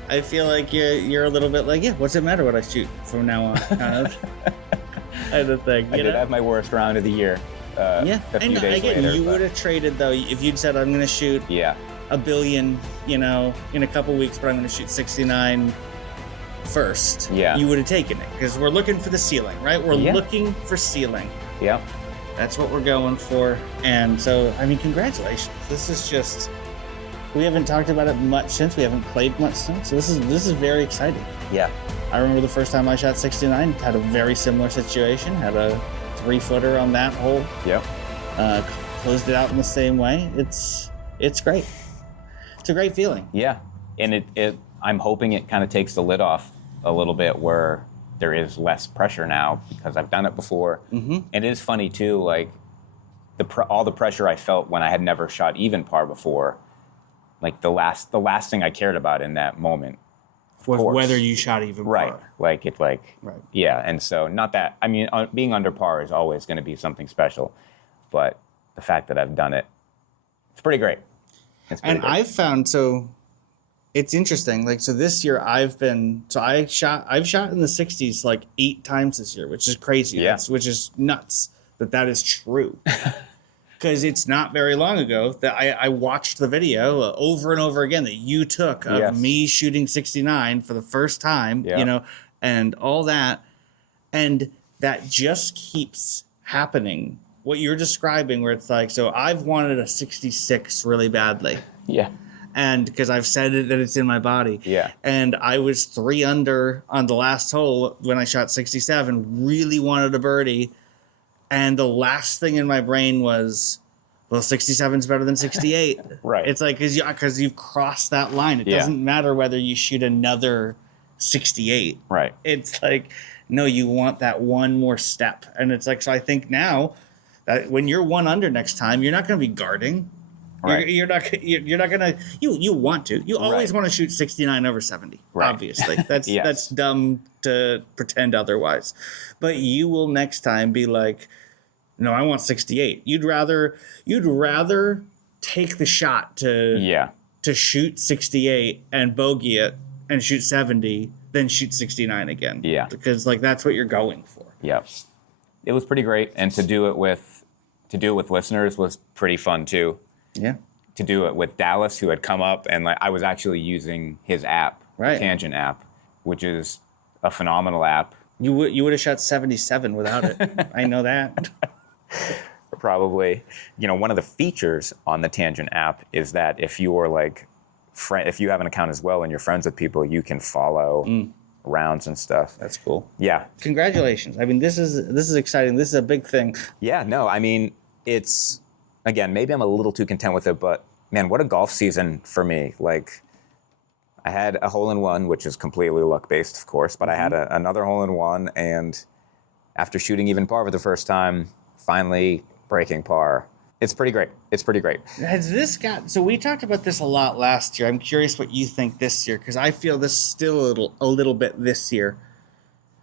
I feel like you're a little bit like, yeah, what's it matter what I shoot from now on? Kind of thing. I did have my worst round of the year. A few days later, you would have traded though if you'd said I'm going to shoot a billion, in a couple weeks, but I'm going to shoot 69 first. Yeah, you would have taken it because we're looking for the ceiling, right? We're looking for ceiling. Yeah, that's what we're going for. And so, I mean, congratulations. This is just. We haven't talked about it much since. We haven't played much since. So this is very exciting. Yeah. I remember the first time I shot 69, had a very similar situation. Had a 3-footer on that hole. Yep. Closed it out in the same way. It's great. It's a great feeling. Yeah. And I'm hoping it kind of takes the lid off a little bit where there is less pressure now because I've done it before. Mm-hmm. And it is funny too, like all the pressure I felt when I had never shot even par before. Like the last thing I cared about in that moment was whether you shot even par. Right. Yeah. And so not that, I mean, being under par is always going to be something special, but the fact that I've done it, it's pretty great. I've found, so it's interesting. Like, so this year I've shot in the 60s like 8 times this year, which is crazy. Yeah. Which is nuts that is true. Because it's not very long ago that I watched the video over and over again that you took of me shooting 69 for the first time, and all that. And that just keeps happening. What you're describing where it's like, so I've wanted a 66 really badly. Yeah. And because I've said it that it's in my body. Yeah. And I was 3 under on the last hole when I shot 67, really wanted a birdie. And the last thing in my brain was, well, 67 is better than 68. Right. It's like, because you've crossed that line. It doesn't matter whether you shoot another 68. Right. It's like, no, you want that one more step. And it's like, so I think now that when you're 1 under next time, you're not going to be guarding. Right. You're not going to, you want to. You always want to shoot 69 over 70, obviously. That's that's dumb to pretend otherwise. But you will next time be like, no, I want 68. You'd rather take the shot to shoot 68 and bogey it and shoot 70 than shoot 69 again. Yeah. Because like that's what you're going for. Yep. It was pretty great, and to do it with listeners was pretty fun too. Yeah. To do it with Dallas, who had come up, and like I was actually using his app, the Tangent app, which is a phenomenal app. You would have shot 77 without it. I know that. probably. One of the features on the Tangent app is that if you're like, if you have an account as well and you're friends with people, you can follow rounds and stuff. That's cool. Yeah. Congratulations. I mean, this is exciting. This is a big thing. Yeah, no, I mean, it's, again, maybe I'm a little too content with it, but man, what a golf season for me. Like, I had a hole-in-one, which is completely luck-based, of course, but I had another hole-in-one, and after shooting even par for the first time, finally breaking par. It's pretty great. It's pretty great. Has this got... So we talked about this a lot last year. I'm curious what you think this year, because I feel this still a little bit this year.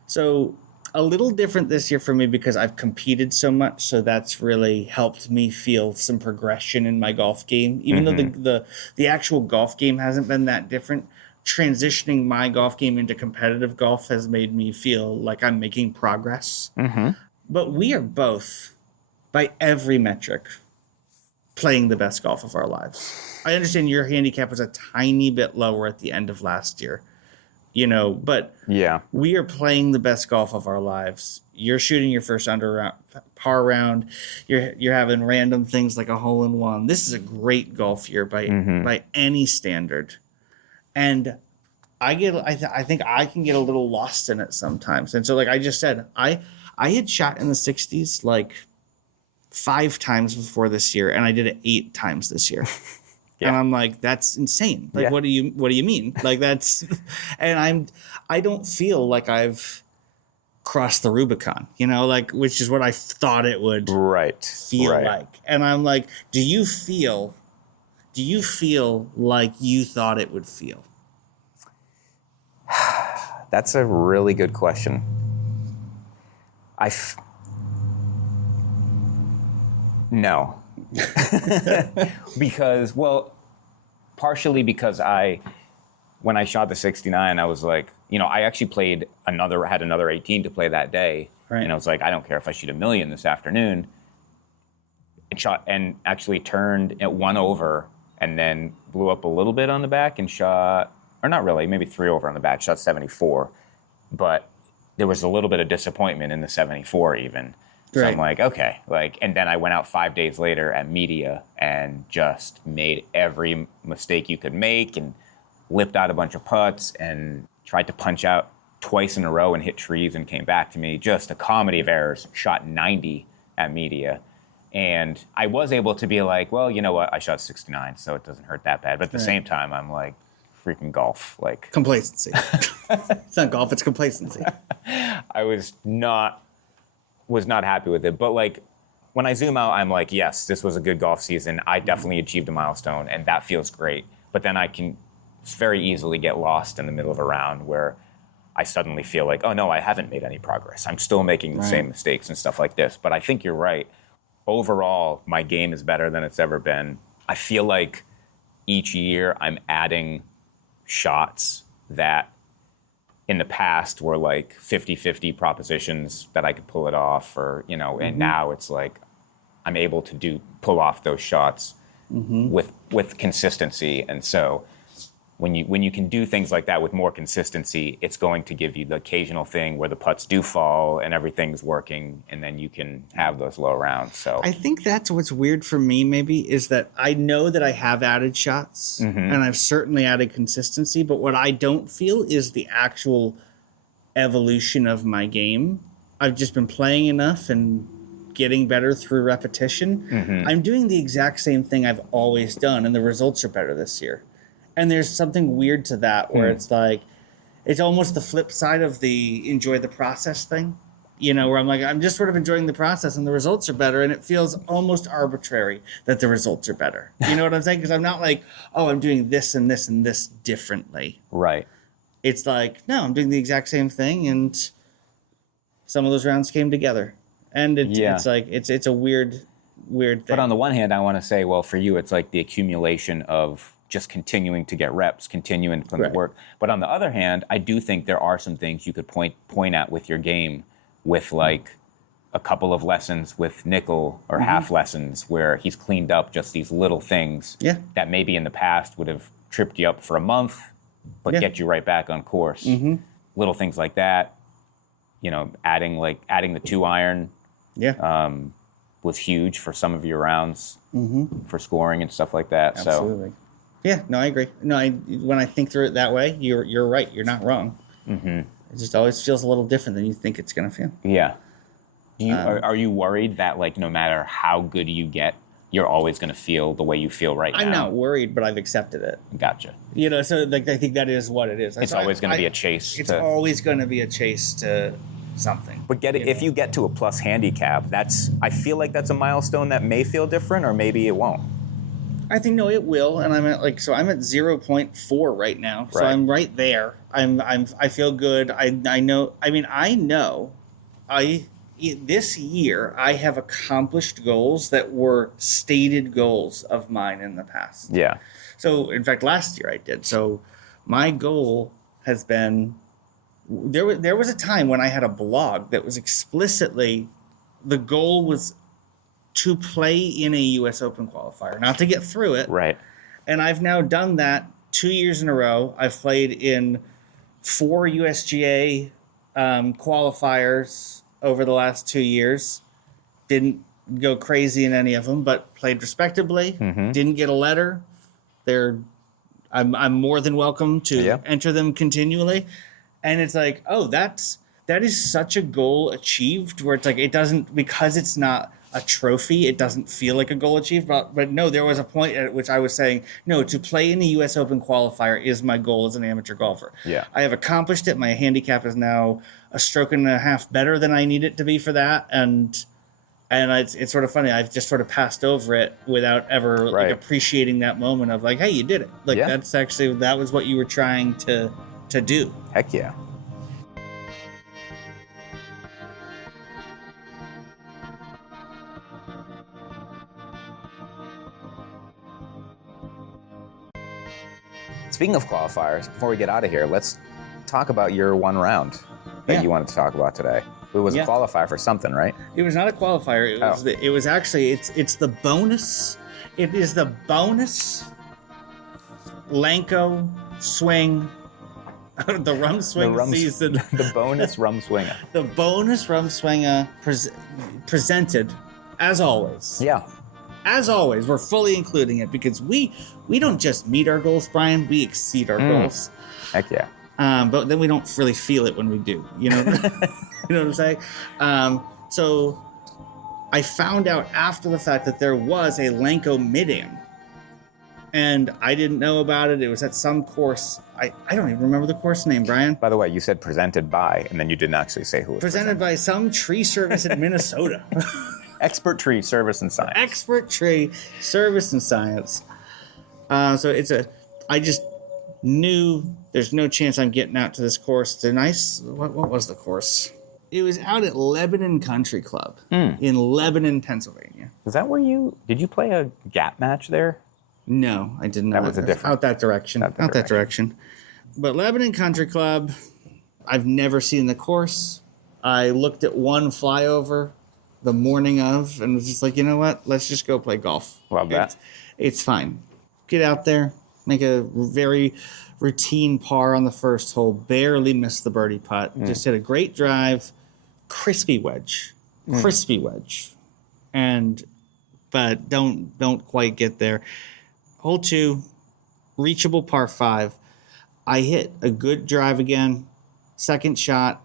So a little different this year for me because I've competed so much, so that's really helped me feel some progression in my golf game. Even though the actual golf game hasn't been that different, transitioning my golf game into competitive golf has made me feel like I'm making progress. But we are both, by every metric, playing the best golf of our lives. I understand your handicap was a tiny bit lower at the end of last year, but yeah, we are playing the best golf of our lives. You're shooting your first par round. You're having random things like a hole-in-one. This is a great golf year by any standard. And I think I can get a little lost in it sometimes. And so, like I just said, I had shot in the 60s like 5 times before this year, and I did it 8 times this year. Yeah. And I'm like, that's insane. Like, what do you mean? Like, that's, and I don't feel like I've crossed the Rubicon, which is what I thought it would feel like. And I'm like, do you feel like you thought it would feel? That's a really good question. No. Because, partially because when I shot the 69, I was like, I actually had another 18 to play that day. Right. And I was like, I don't care if I shoot a million this afternoon. And actually turned at 1 over and then blew up a little bit on the back and shot, or not really, maybe 3 over on the back, shot 74. But there was a little bit of disappointment in the 74 even. So I'm like, okay, and then I went out 5 days later at media and just made every mistake you could make and lipped out a bunch of putts and tried to punch out twice in a row and hit trees and came back to me. Just a comedy of errors, shot 90 at media. And I was able to be like, well, you know what? I shot 69, so it doesn't hurt that bad. But at the same time, I'm like, freaking golf. Complacency. It's not golf, it's complacency. I was not happy with it. But when I zoom out, I'm like, yes, this was a good golf season. I definitely achieved a milestone, and that feels great. But then I can very easily get lost in the middle of a round where I suddenly feel like, oh no, I haven't made any progress. I'm still making the same mistakes and stuff like this. But I think you're right. Overall, my game is better than it's ever been. I feel like each year I'm adding shots that in the past were like 50-50 propositions that I could pull it off, or and now it's like I'm able to pull off those shots with consistency. And so when you can do things like that with more consistency, it's going to give you the occasional thing where the putts do fall and everything's working, and then you can have those low rounds. So I think that's what's weird for me maybe is that I know that I have added shots and I've certainly added consistency, but what I don't feel is the actual evolution of my game. I've just been playing enough and getting better through repetition. I'm doing the exact same thing I've always done, and the results are better this year. And there's something weird to that where it's like, it's almost the flip side of the enjoy the process thing, where I'm like, I'm just sort of enjoying the process and the results are better. And it feels almost arbitrary that the results are better. You know what I'm saying? Because I'm not like, oh, I'm doing this and this and this differently. Right. It's like, no, I'm doing the exact same thing. And some of those rounds came together. And it's like, it's a weird thing. But on the one hand, I want to say, well, for you, it's like the accumulation of just continuing to get reps, continuing to put in the work. But on the other hand, I do think there are some things you could point at with your game, with like a couple of lessons with nickel or half lessons where he's cleaned up just these little things that maybe in the past would have tripped you up for a month, but get you right back on course. Little things like that, adding the 2 iron. was huge for some of your rounds for scoring and stuff like that. Absolutely. So. Yeah, no, I agree. No, when I think through it that way, you're right. You're not wrong. It just always feels a little different than you think it's going to feel. Yeah. Are you worried that, like, no matter how good you get, you're always going to feel the way you feel right now? I'm not worried, but I've accepted it. Gotcha. You know, so like I think that is what it is. It's always going to be a chase. It's always going to be a chase to something. But if you get to a plus handicap, I feel like that's a milestone that may feel different, or maybe it won't. I think no, it will, and I'm at 0.4 right now, so I'm right there. I feel good. I know. I mean, this year I have accomplished goals that were stated goals of mine in the past. Yeah. So in fact, last year I did. So my goal has been. There was a time when I had a blog that was explicitly the goal was to play in a U.S. Open qualifier, not to get through it. Right. And I've now done that 2 years in a row. I've played in 4 USGA qualifiers over the last 2 years. Didn't go crazy in any of them, but played respectably. Didn't get a letter. I'm more than welcome to enter them continually. And it's like, oh, that is such a goal achieved, where it's like it doesn't, because it's not a trophy, it doesn't feel like a goal achieved. But no, there was a point at which I was saying, no, to play in the U.S. Open qualifier is my goal as an amateur golfer. Yeah. I have accomplished it. My handicap is now a stroke and a half better than I need it to be for that. And it's sort of funny. I've just sort of passed over it without ever like appreciating that moment of like, hey, you did it. Like that was what you were trying to do. Heck yeah. Speaking of qualifiers, before we get out of here, let's talk about your one round that you wanted to talk about today. It was a qualifier for something, right? It was not a qualifier. It was actually it's the bonus. It is the bonus Lanco swing, the rum swing season. The bonus rum swinger. The bonus rum swinger presented, as always. Yeah. As always, we're fully including it because we don't just meet our goals, Brian. We exceed our goals. Heck yeah. But then we don't really feel it when we do. You know, you know what I'm saying? So I found out after the fact that there was a Lanco Mid Am, and I didn't know about it. It was at some course. I don't even remember the course name, Brian. By the way, you said presented by, and then you didn't actually say who it was. Presented by some tree service in Minnesota. Expert Tree Service and Science. Expert Tree Service and Science. So I just knew there's no chance I'm getting out to this course. It's a nice, what was the course? It was out at Lebanon Country Club in Lebanon, Pennsylvania. Is that where did you play a gap match there? No, I didn't. That was a different. Out that direction. That direction. But Lebanon Country Club, I've never seen the course. I looked at one flyover the morning of and was just like, you know what? Let's just go play golf. Love that. It's fine. Get out there, make a very routine par on the first hole, barely missed the birdie putt. Just hit a great drive, crispy wedge. But don't quite get there. Hole 2, reachable par 5. I hit a good drive again. Second shot,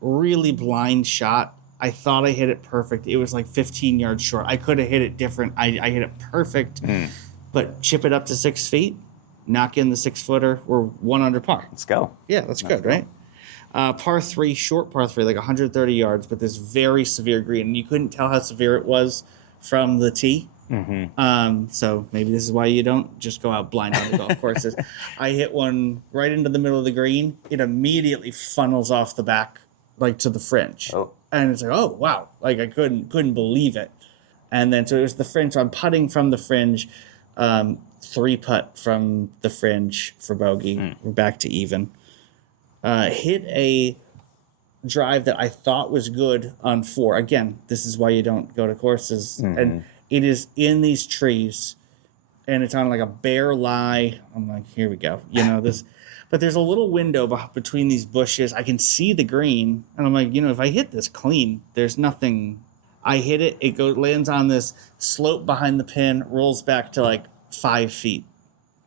really blind shot. I thought I hit it perfect. It was like 15 yards short. I could have hit it different. I hit it perfect. But chip it up to 6 feet, knock in the 6-footer. We're 1 under par. Let's go. Yeah, that's good, right? Par 3, short par 3, like 130 yards, but this very severe green. And you couldn't tell how severe it was from the tee. So maybe this is why you don't just go out blind on the golf courses. I hit one right into the middle of the green. It immediately funnels off the back, like to the fringe. Oh. And it's like, oh, wow. Like I couldn't believe it. And then, so it was the fringe. So I'm putting from the fringe, 3-putt from the fringe for bogey. We're back to even. Hit a drive that I thought was good on 4. Again, this is why you don't go to courses. And it is in these trees, and it's on like a bare lie. I'm like, here we go. You know, this. But there's a little window between these bushes. I can see the green, and I'm like, you know, if I hit this clean, there's nothing I hit it. It lands on this slope behind the pin, rolls back to like 5 feet.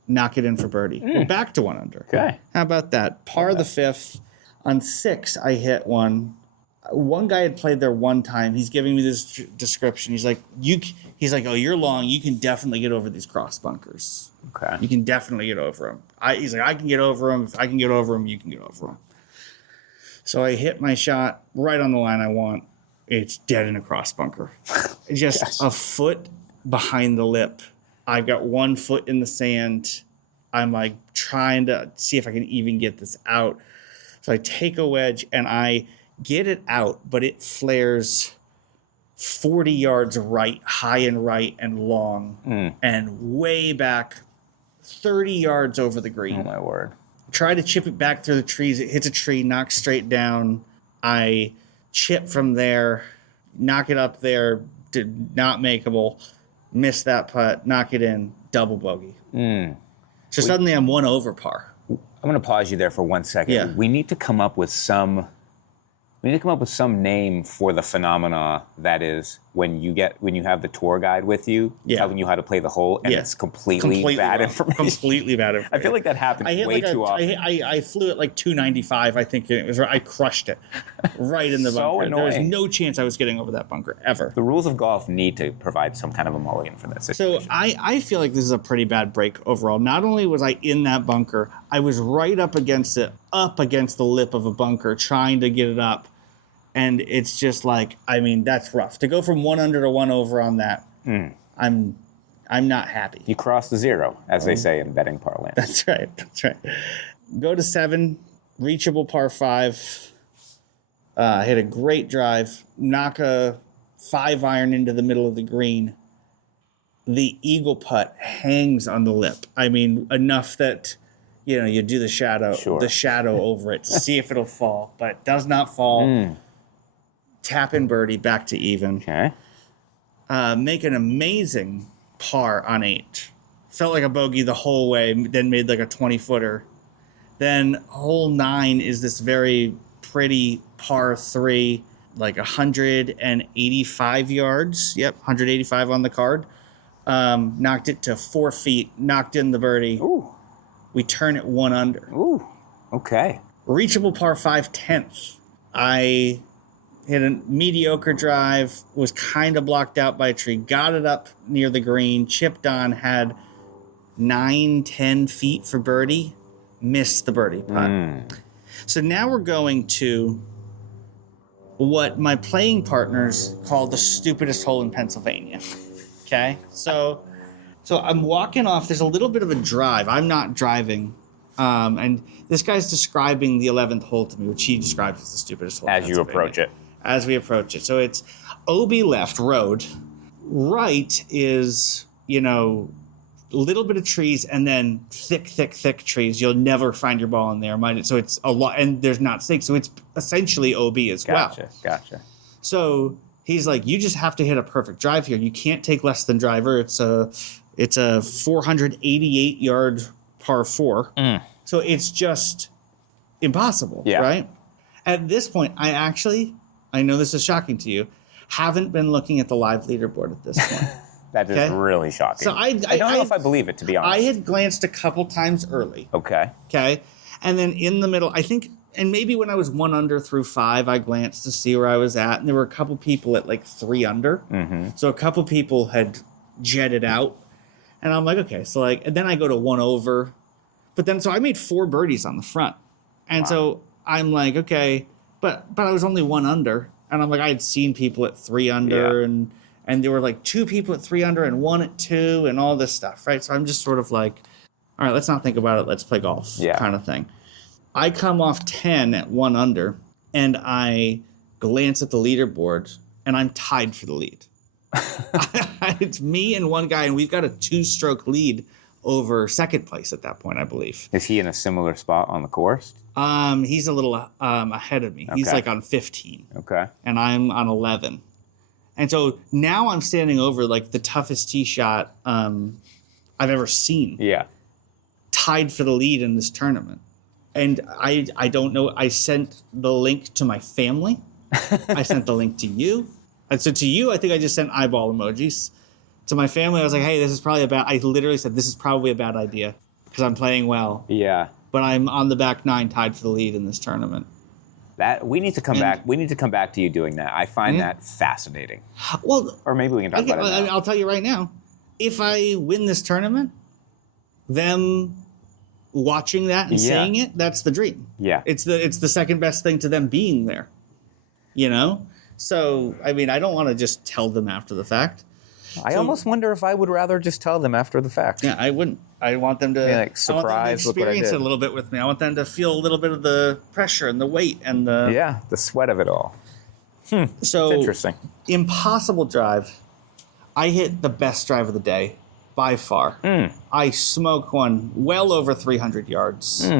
Knock it in for birdie. We're back to 1 under. Okay. How about that? Par the 5th. On 6, I hit one. One guy had played there one time. He's giving me this description. He's like, oh, you're long. You can definitely get over these cross bunkers. Okay. You can definitely get over them. He's like, I can get over them. If I can get over them, you can get over them. So I hit my shot right on the line I want. It's dead in a cross bunker. Just a foot behind the lip. I've got 1 foot in the sand. I'm like trying to see if I can even get this out. So I take a wedge and I get it out, but it flares 40 yards right, high and right and long, and way back 30 yards over the green. Oh, my word. Try to chip it back through the trees. It hits a tree, knocks straight down. I chip from there, knock it up there, did not makeable, miss that putt, knock it in, double bogey. So suddenly I'm 1 over par. I'm going to pause you there for 1 second. Yeah. We need to come up with some name for the phenomena that is when you have the tour guide with you telling you how to play the hole and it's completely bad wrong. information. Completely bad information. I feel like that happens way too often. I flew at like 295. I think it was. I crushed it right in the bunker. Annoying. There was no chance I was getting over that bunker ever. The rules of golf need to provide some kind of a mulligan for that situation. So I feel like this is a pretty bad break overall. Not only was I in that bunker, I was right up against the lip of a bunker, trying to get it up. And it's just like, I mean, that's rough. To go from 1 under to 1 over on that, I'm not happy. You crossed the zero, as they say in betting parlance. That's right. Go to 7, reachable par 5. Hit a great drive, knock a 5-iron into the middle of the green. The eagle putt hangs on the lip. I mean, enough that, you do the shadow over it to see if it'll fall, but it does not fall. Tap in birdie, back to even. Okay. Make an amazing par on 8. Felt like a bogey the whole way, then made like a 20-footer. Then hole 9 is this very pretty par 3, like 185 yards. Yep, 185 on the card. Knocked it to 4 feet, knocked in the birdie. Ooh. We turn it 1 under. Ooh, okay. Reachable par 5, 10th. I hit a mediocre drive, was kind of blocked out by a tree, got it up near the green, chipped on, had 9-10 feet for birdie, missed the birdie putt. So now we're going to what my playing partners call the stupidest hole in Pennsylvania. Okay? So I'm walking off. There's a little bit of a drive. I'm not driving. And this guy's describing the 11th hole to me, which he describes as the stupidest hole. As you approach it. As we approach it. So it's OB left, road. Right is, a little bit of trees and then thick trees. You'll never find your ball in there. So it's a lot, and there's not stakes. So it's essentially OB as well. Gotcha. So he's like, you just have to hit a perfect drive here. You can't take less than driver. It's a 488 yard par 4. So it's just impossible, right? At this point, I know this is shocking to you, haven't been looking at the live leaderboard at this point. That is really shocking. So I don't know if I believe it, to be honest. I had glanced a couple times early. Okay. And then in the middle, I think, and maybe when I was 1 under through 5, I glanced to see where I was at, and there were a couple people at like 3 under. So a couple people had jetted out, and I'm like, okay, so and then I go to 1 over, but then so I made 4 birdies on the front, and so I'm like, okay, but I was only 1 under, and I'm like, I had seen people at 3 under, and there were like 2 people at 3 under and 1 at 2 and all this stuff, right? So I'm just sort of like, all right, let's not think about it. Let's play golf kind of thing. I come off 10 at 1 under, and I glance at the leaderboard, and I'm tied for the lead. It's me and one guy, and we've got a 2-stroke lead over second place at that point, I believe. Is he in a similar spot on the course? He's a little ahead of me. Okay. He's like on 15. Okay. And I'm on 11. And so now I'm standing over like the toughest tee shot I've ever seen. Yeah. Tied for the lead in this tournament. And I don't know. I sent the link to my family. I sent the link to you. And so to you, I think I just sent eyeball emojis. To my family, I was like, hey, I literally said, this is probably a bad idea because I'm playing well. Yeah. But I'm on the back 9 tied for the lead in this tournament. That we need to come back. We need to come back to you doing that. I find that fascinating. Well, or maybe we can talk about it now. I'll tell you right now. If I win this tournament, them watching that and saying it, that's the dream. Yeah. It's the second best thing to them being there. You know? So, I mean, I don't want to just tell them after the fact. I almost wonder if I would rather just tell them after the fact. Yeah, I wouldn't. I want them to, like, surprise, look what I experience did. it a little bit with me. I want them to feel a little bit of the pressure and the weight and the the sweat of it all. So It's interesting. Impossible drive. I hit the best drive of the day by far. I smoke one well over 300 yards.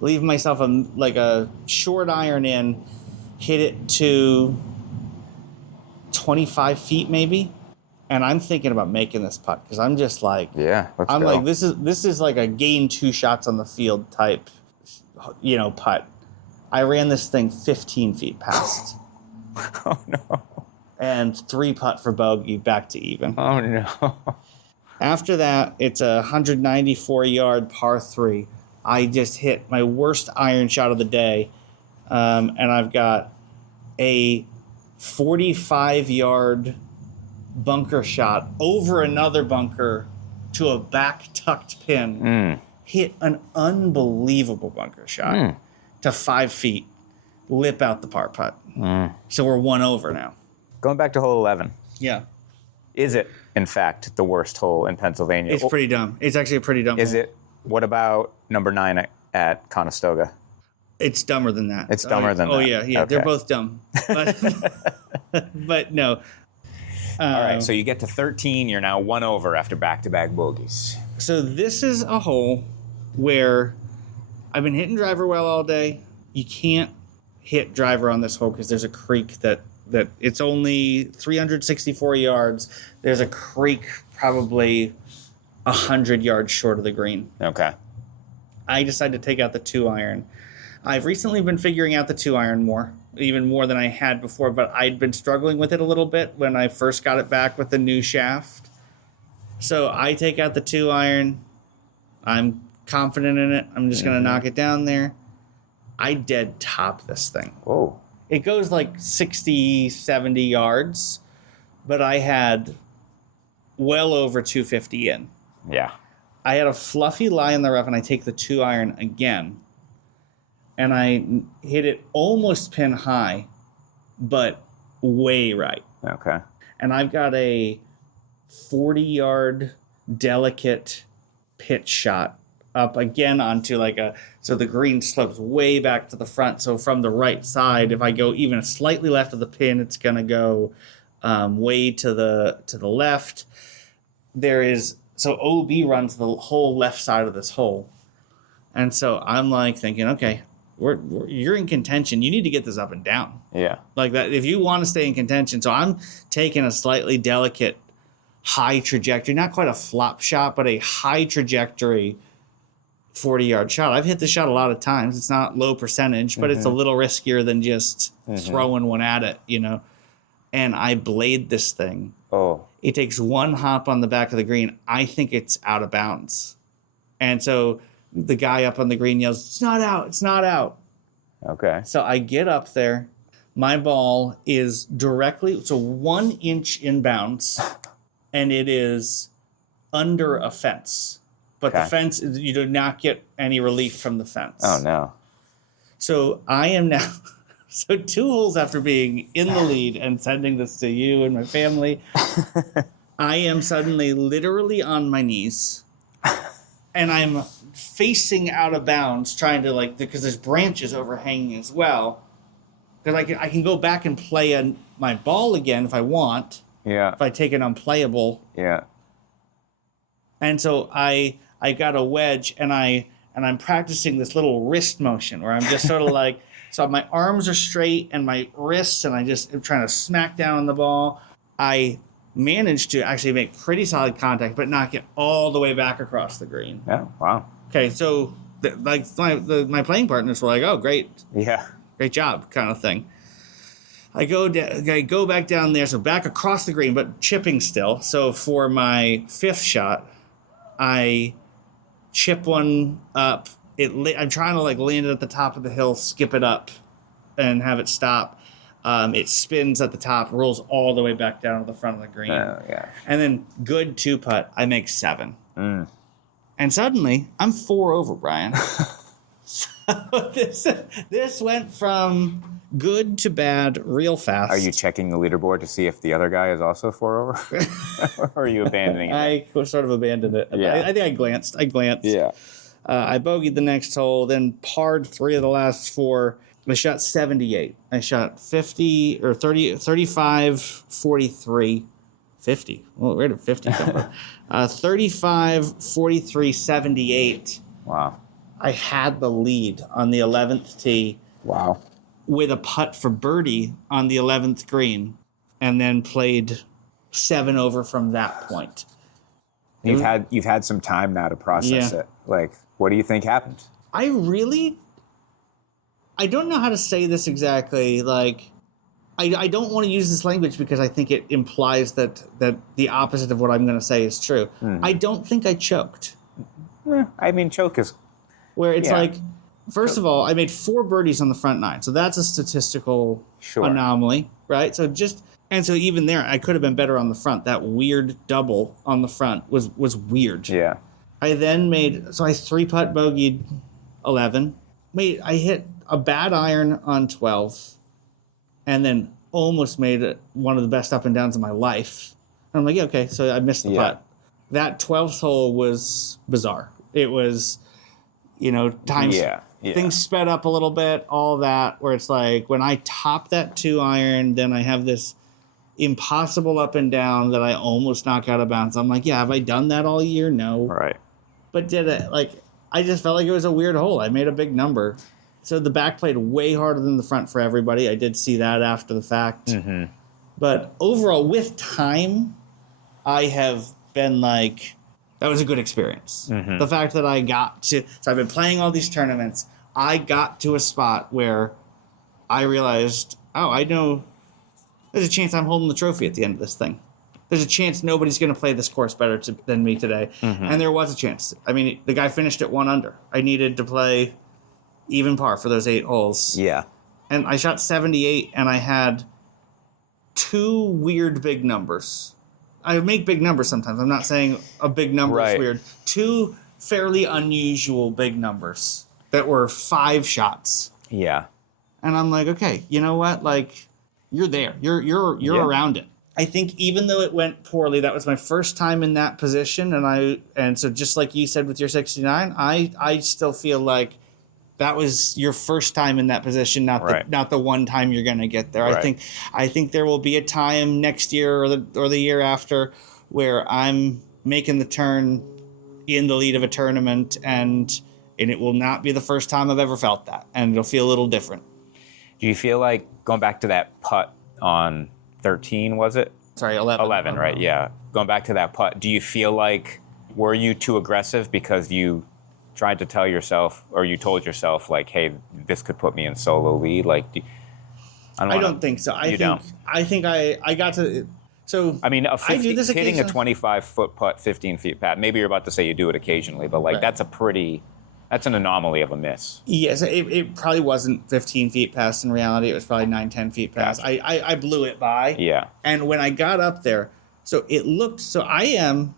Leave myself a short iron in, hit it to 25 feet maybe. And I'm thinking about making this putt because I'm just like, let's I'm go. like, this is like a gain 2 shots on the field type, putt. I ran this thing 15 feet past. Oh no. And 3 putt for bogey, back to even. Oh no. After that, it's a 194-yard par 3. I just hit my worst iron shot of the day, and I've got a 45-yard bunker shot over another bunker to a back tucked pin. Hit an unbelievable bunker shot to 5 feet. Lip out the par putt. So we're 1 over now. Going back to hole 11. Yeah. Is it, in fact, the worst hole in Pennsylvania? It's pretty dumb. It's actually a pretty dumb Is hole. it? What about number 9 at Conestoga? It's dumber than that. It's dumber than that. Oh, yeah. Okay. They're both dumb. But no. All right, so you get to 13. You're now 1 over after back-to-back bogeys. So this is a hole where I've been hitting driver well all day. You can't hit driver on this hole because there's a creek that it's only 364 yards. There's a creek probably 100 yards short of the green. Okay. I decided to take out the 2-iron. I've recently been figuring out the 2-iron even more than I had before, but I'd been struggling with it a little bit when I first got it back with the new shaft. So I take out the 2-iron. I'm confident in it. I'm just going to knock it down there. I dead top this thing. Whoa. It goes like 60, 70 yards, but I had well over 250 in. Yeah. I had a fluffy lie in the rough, and I take the 2-iron again. And I hit it almost pin high, but way right. Okay. And I've got a 40-yard delicate pitch shot up again onto so the green slopes way back to the front. So from the right side, if I go even slightly left of the pin, it's going to go way to the left. So OB runs the whole left side of this hole. And so I'm like thinking, okay, you're in contention. You need to get this up and down. Yeah. Like that, if you want to stay in contention. So I'm taking a slightly delicate high trajectory, not quite a flop shot, but a high trajectory 40-yard shot. I've hit the shot a lot of times. It's not low percentage, but it's a little riskier than just throwing one at it, And I blade this thing. Oh. It takes 1 hop on the back of the green. I think it's out of bounds. And so the guy up on the green yells, "It's not out, it's not out." Okay. So I get up there. My ball is directly, 1 inch inbounds, and it is under a fence. But the fence, you do not get any relief from the fence. Oh, no. So I am now, 2 holes after being in the lead and sending this to you and my family, I am suddenly literally on my knees, and I'm facing out of bounds, trying to because there's branches overhanging as well. Because I can go back and play my ball again if I want. Yeah. If I take an unplayable. Yeah. And so I got a wedge, and I'm practicing this little wrist motion where I'm just sort of so my arms are straight and my wrists, and I'm trying to smack down on the ball. I managed to actually make pretty solid contact, but not get all the way back across the green. Yeah. Wow. Okay, so my playing partners were like, "Oh, great, Yeah. great job," kind of thing. I go back down there, so back across the green, but chipping still. So for my 5th shot, I chip one up. I'm trying to like land it at the top of the hill, skip it up, and have it stop. It spins at the top, rolls all the way back down to the front of the green. Oh, yeah. And then good 2-putt, I make 7. And suddenly, I'm 4 over, Bryan. So this went from good to bad real fast. Are you checking the leaderboard to see if the other guy is also 4 over? Or are you abandoning it? I sort of abandoned it. Yeah. I think I glanced. Yeah. I bogeyed the next hole, then parred 3 of the last 4. I shot 78. I shot 50 or 30, 35, 43, 50. Well, where did 50 come from? 35, 43, 78. Wow. I had the lead on the 11th tee. Wow. With a putt for birdie on the 11th green, and then played 7 over from that point. You've had some time now to process it. Like, what do you think happened? I don't know how to say this exactly. Like, I don't want to use this language because I think it implies that the opposite of what I'm going to say is true. I don't think I choked. I mean, choke is... Where it's like, first of all, I made 4 birdies on the front 9. So that's a statistical anomaly, right? So even there, I could have been better on the front. That weird double on the front was weird. Yeah. I then I 3-putt bogeyed 11. I hit a bad iron on 12, and then almost made it one of the best up and downs of my life. And I'm like, okay, so I missed the putt. That 12th hole was bizarre. It was, times things sped up a little bit, all that, where it's like when I top that 2 iron, then I have this impossible up and down that I almost knock out of bounds. I'm like, have I done that all year? No. Right. But did it? Like, I just felt like it was a weird hole. I made a big number. So the back played way harder than the front for everybody. I did see that after the fact. Mm-hmm. But overall, with time, I have been like, that was a good experience. Mm-hmm. The fact that I got to... So I've been playing all these tournaments. I got to a spot where I realized, I know there's a chance I'm holding the trophy at the end of this thing. There's a chance nobody's going to play this course better than me today. Mm-hmm. And there was a chance. I mean, the guy finished at 1 under. I needed to play even par for those 8 holes. Yeah. And I shot 78, and I had 2 weird big numbers. I make big numbers sometimes. I'm not saying a big number is weird. 2 fairly unusual big numbers that were 5 shots. Yeah. And I'm like, okay, you know what? Like, you're there. You're around it. I think even though it went poorly, that was my first time in that position, and so just like you said with your 69, I still feel like that was your first time in that position, not the one time you're going to get there. Right. I think there will be a time next year or the year after where I'm making the turn in the lead of a tournament, and it will not be the first time I've ever felt that, and it'll feel a little different. Do you feel like going back to that putt on 13, was it? Sorry, 11. 11, right, yeah. Going back to that putt, do you feel like, were you too aggressive because you tried to tell yourself, or you told yourself, like, hey, this could put me in solo lead? Like, I don't think so. I think I got to... So I mean, hitting a occasionally. 25-foot putt, 15 feet past, maybe you're about to say you do it occasionally, but, like, that's an anomaly of a miss. Yes, it probably wasn't 15 feet past in reality. It was probably 9, 10 feet past. Gotcha. I blew it by. Yeah. And when I got up there, so I am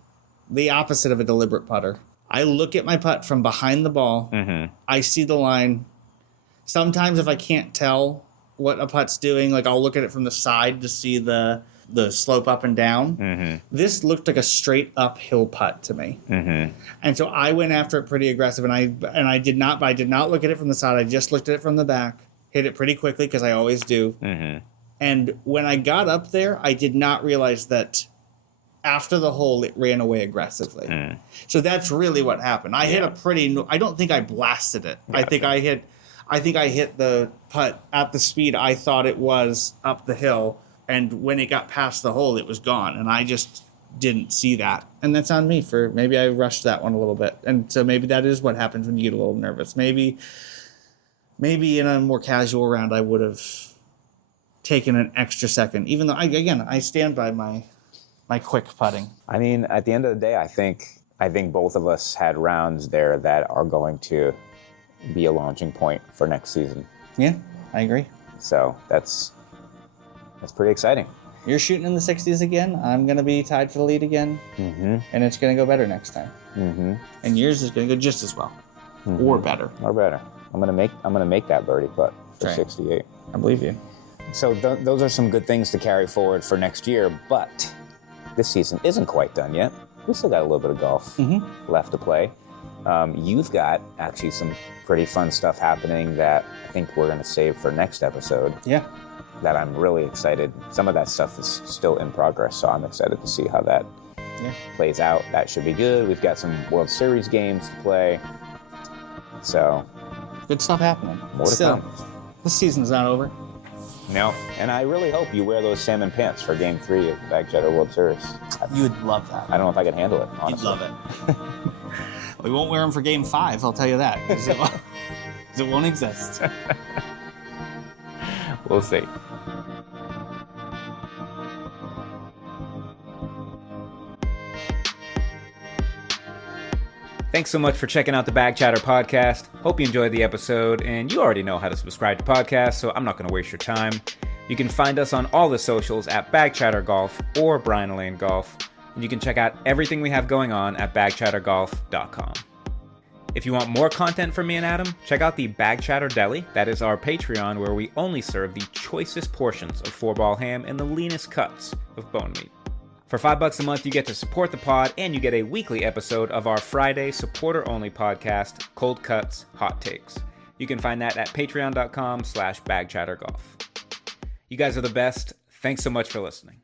the opposite of a deliberate putter. I look at my putt from behind the ball. Mm-hmm. I see the line. Sometimes if I can't tell what a putt's doing, like I'll look at it from the side to see the slope up and down. Mm-hmm. This looked like a straight uphill putt to me. Mm-hmm. And so I went after it pretty aggressive, and I did not look at it from the side. I just looked at it from the back, hit it pretty quickly because I always do. Mm-hmm. And when I got up there, I did not realize that after the hole, it ran away aggressively. Mm. So that's really what happened. I hit I don't think I blasted it. Gotcha. I think I hit the putt at the speed I thought it was up the hill. And when it got past the hole, it was gone. And I just didn't see that. And that's on me for maybe I rushed that one a little bit. And so maybe that is what happens when you get a little nervous. Maybe in a more casual round, I would have taken an extra second, even though I stand by my quick putting. I mean, at the end of the day, I think both of us had rounds there that are going to be a launching point for next season. Yeah, I agree. So that's pretty exciting. You're shooting in the 60s again. I'm going to be tied for the lead again. Mm-hmm. And it's going to go better next time. Mm-hmm. And yours is going to go just as well. Mm-hmm. Or better. Or better. I'm going to make that birdie putt for 68. I believe you. So those are some good things to carry forward for next year, but this season isn't quite done yet. We still got a little bit of golf left to play. You've got actually some pretty fun stuff happening that I think we're going to save for next episode. Yeah. That I'm really excited. Some of that stuff is still in progress, so I'm excited to see how that plays out. That should be good. We've got some World Series games to play. So good stuff happening. More to come. This season's not over. No. And I really hope you wear those salmon pants for Game 3 of the Bagchatter World Series. You would love that. I don't know if I can handle it, honestly. You'd love it. We won't wear them for Game 5, I'll tell you that. Because it won't exist. We'll see. Thanks so much for checking out the Bag Chatter podcast. Hope you enjoyed the episode, and you already know how to subscribe to podcasts, so I'm not going to waste your time. You can find us on all the socials at Bag Chatter Golf or Bryan Lane Golf, and you can check out everything we have going on at bagchattergolf.com. If you want more content from me and Adam, check out the Bag Chatter Deli. That is our Patreon, where we only serve the choicest portions of 4-ball ham and the leanest cuts of bone meat. For $5 a month, you get to support the pod, and you get a weekly episode of our Friday supporter-only podcast, Cold Cuts, Hot Takes. You can find that at patreon.com/bagchattergolf. You guys are the best. Thanks so much for listening.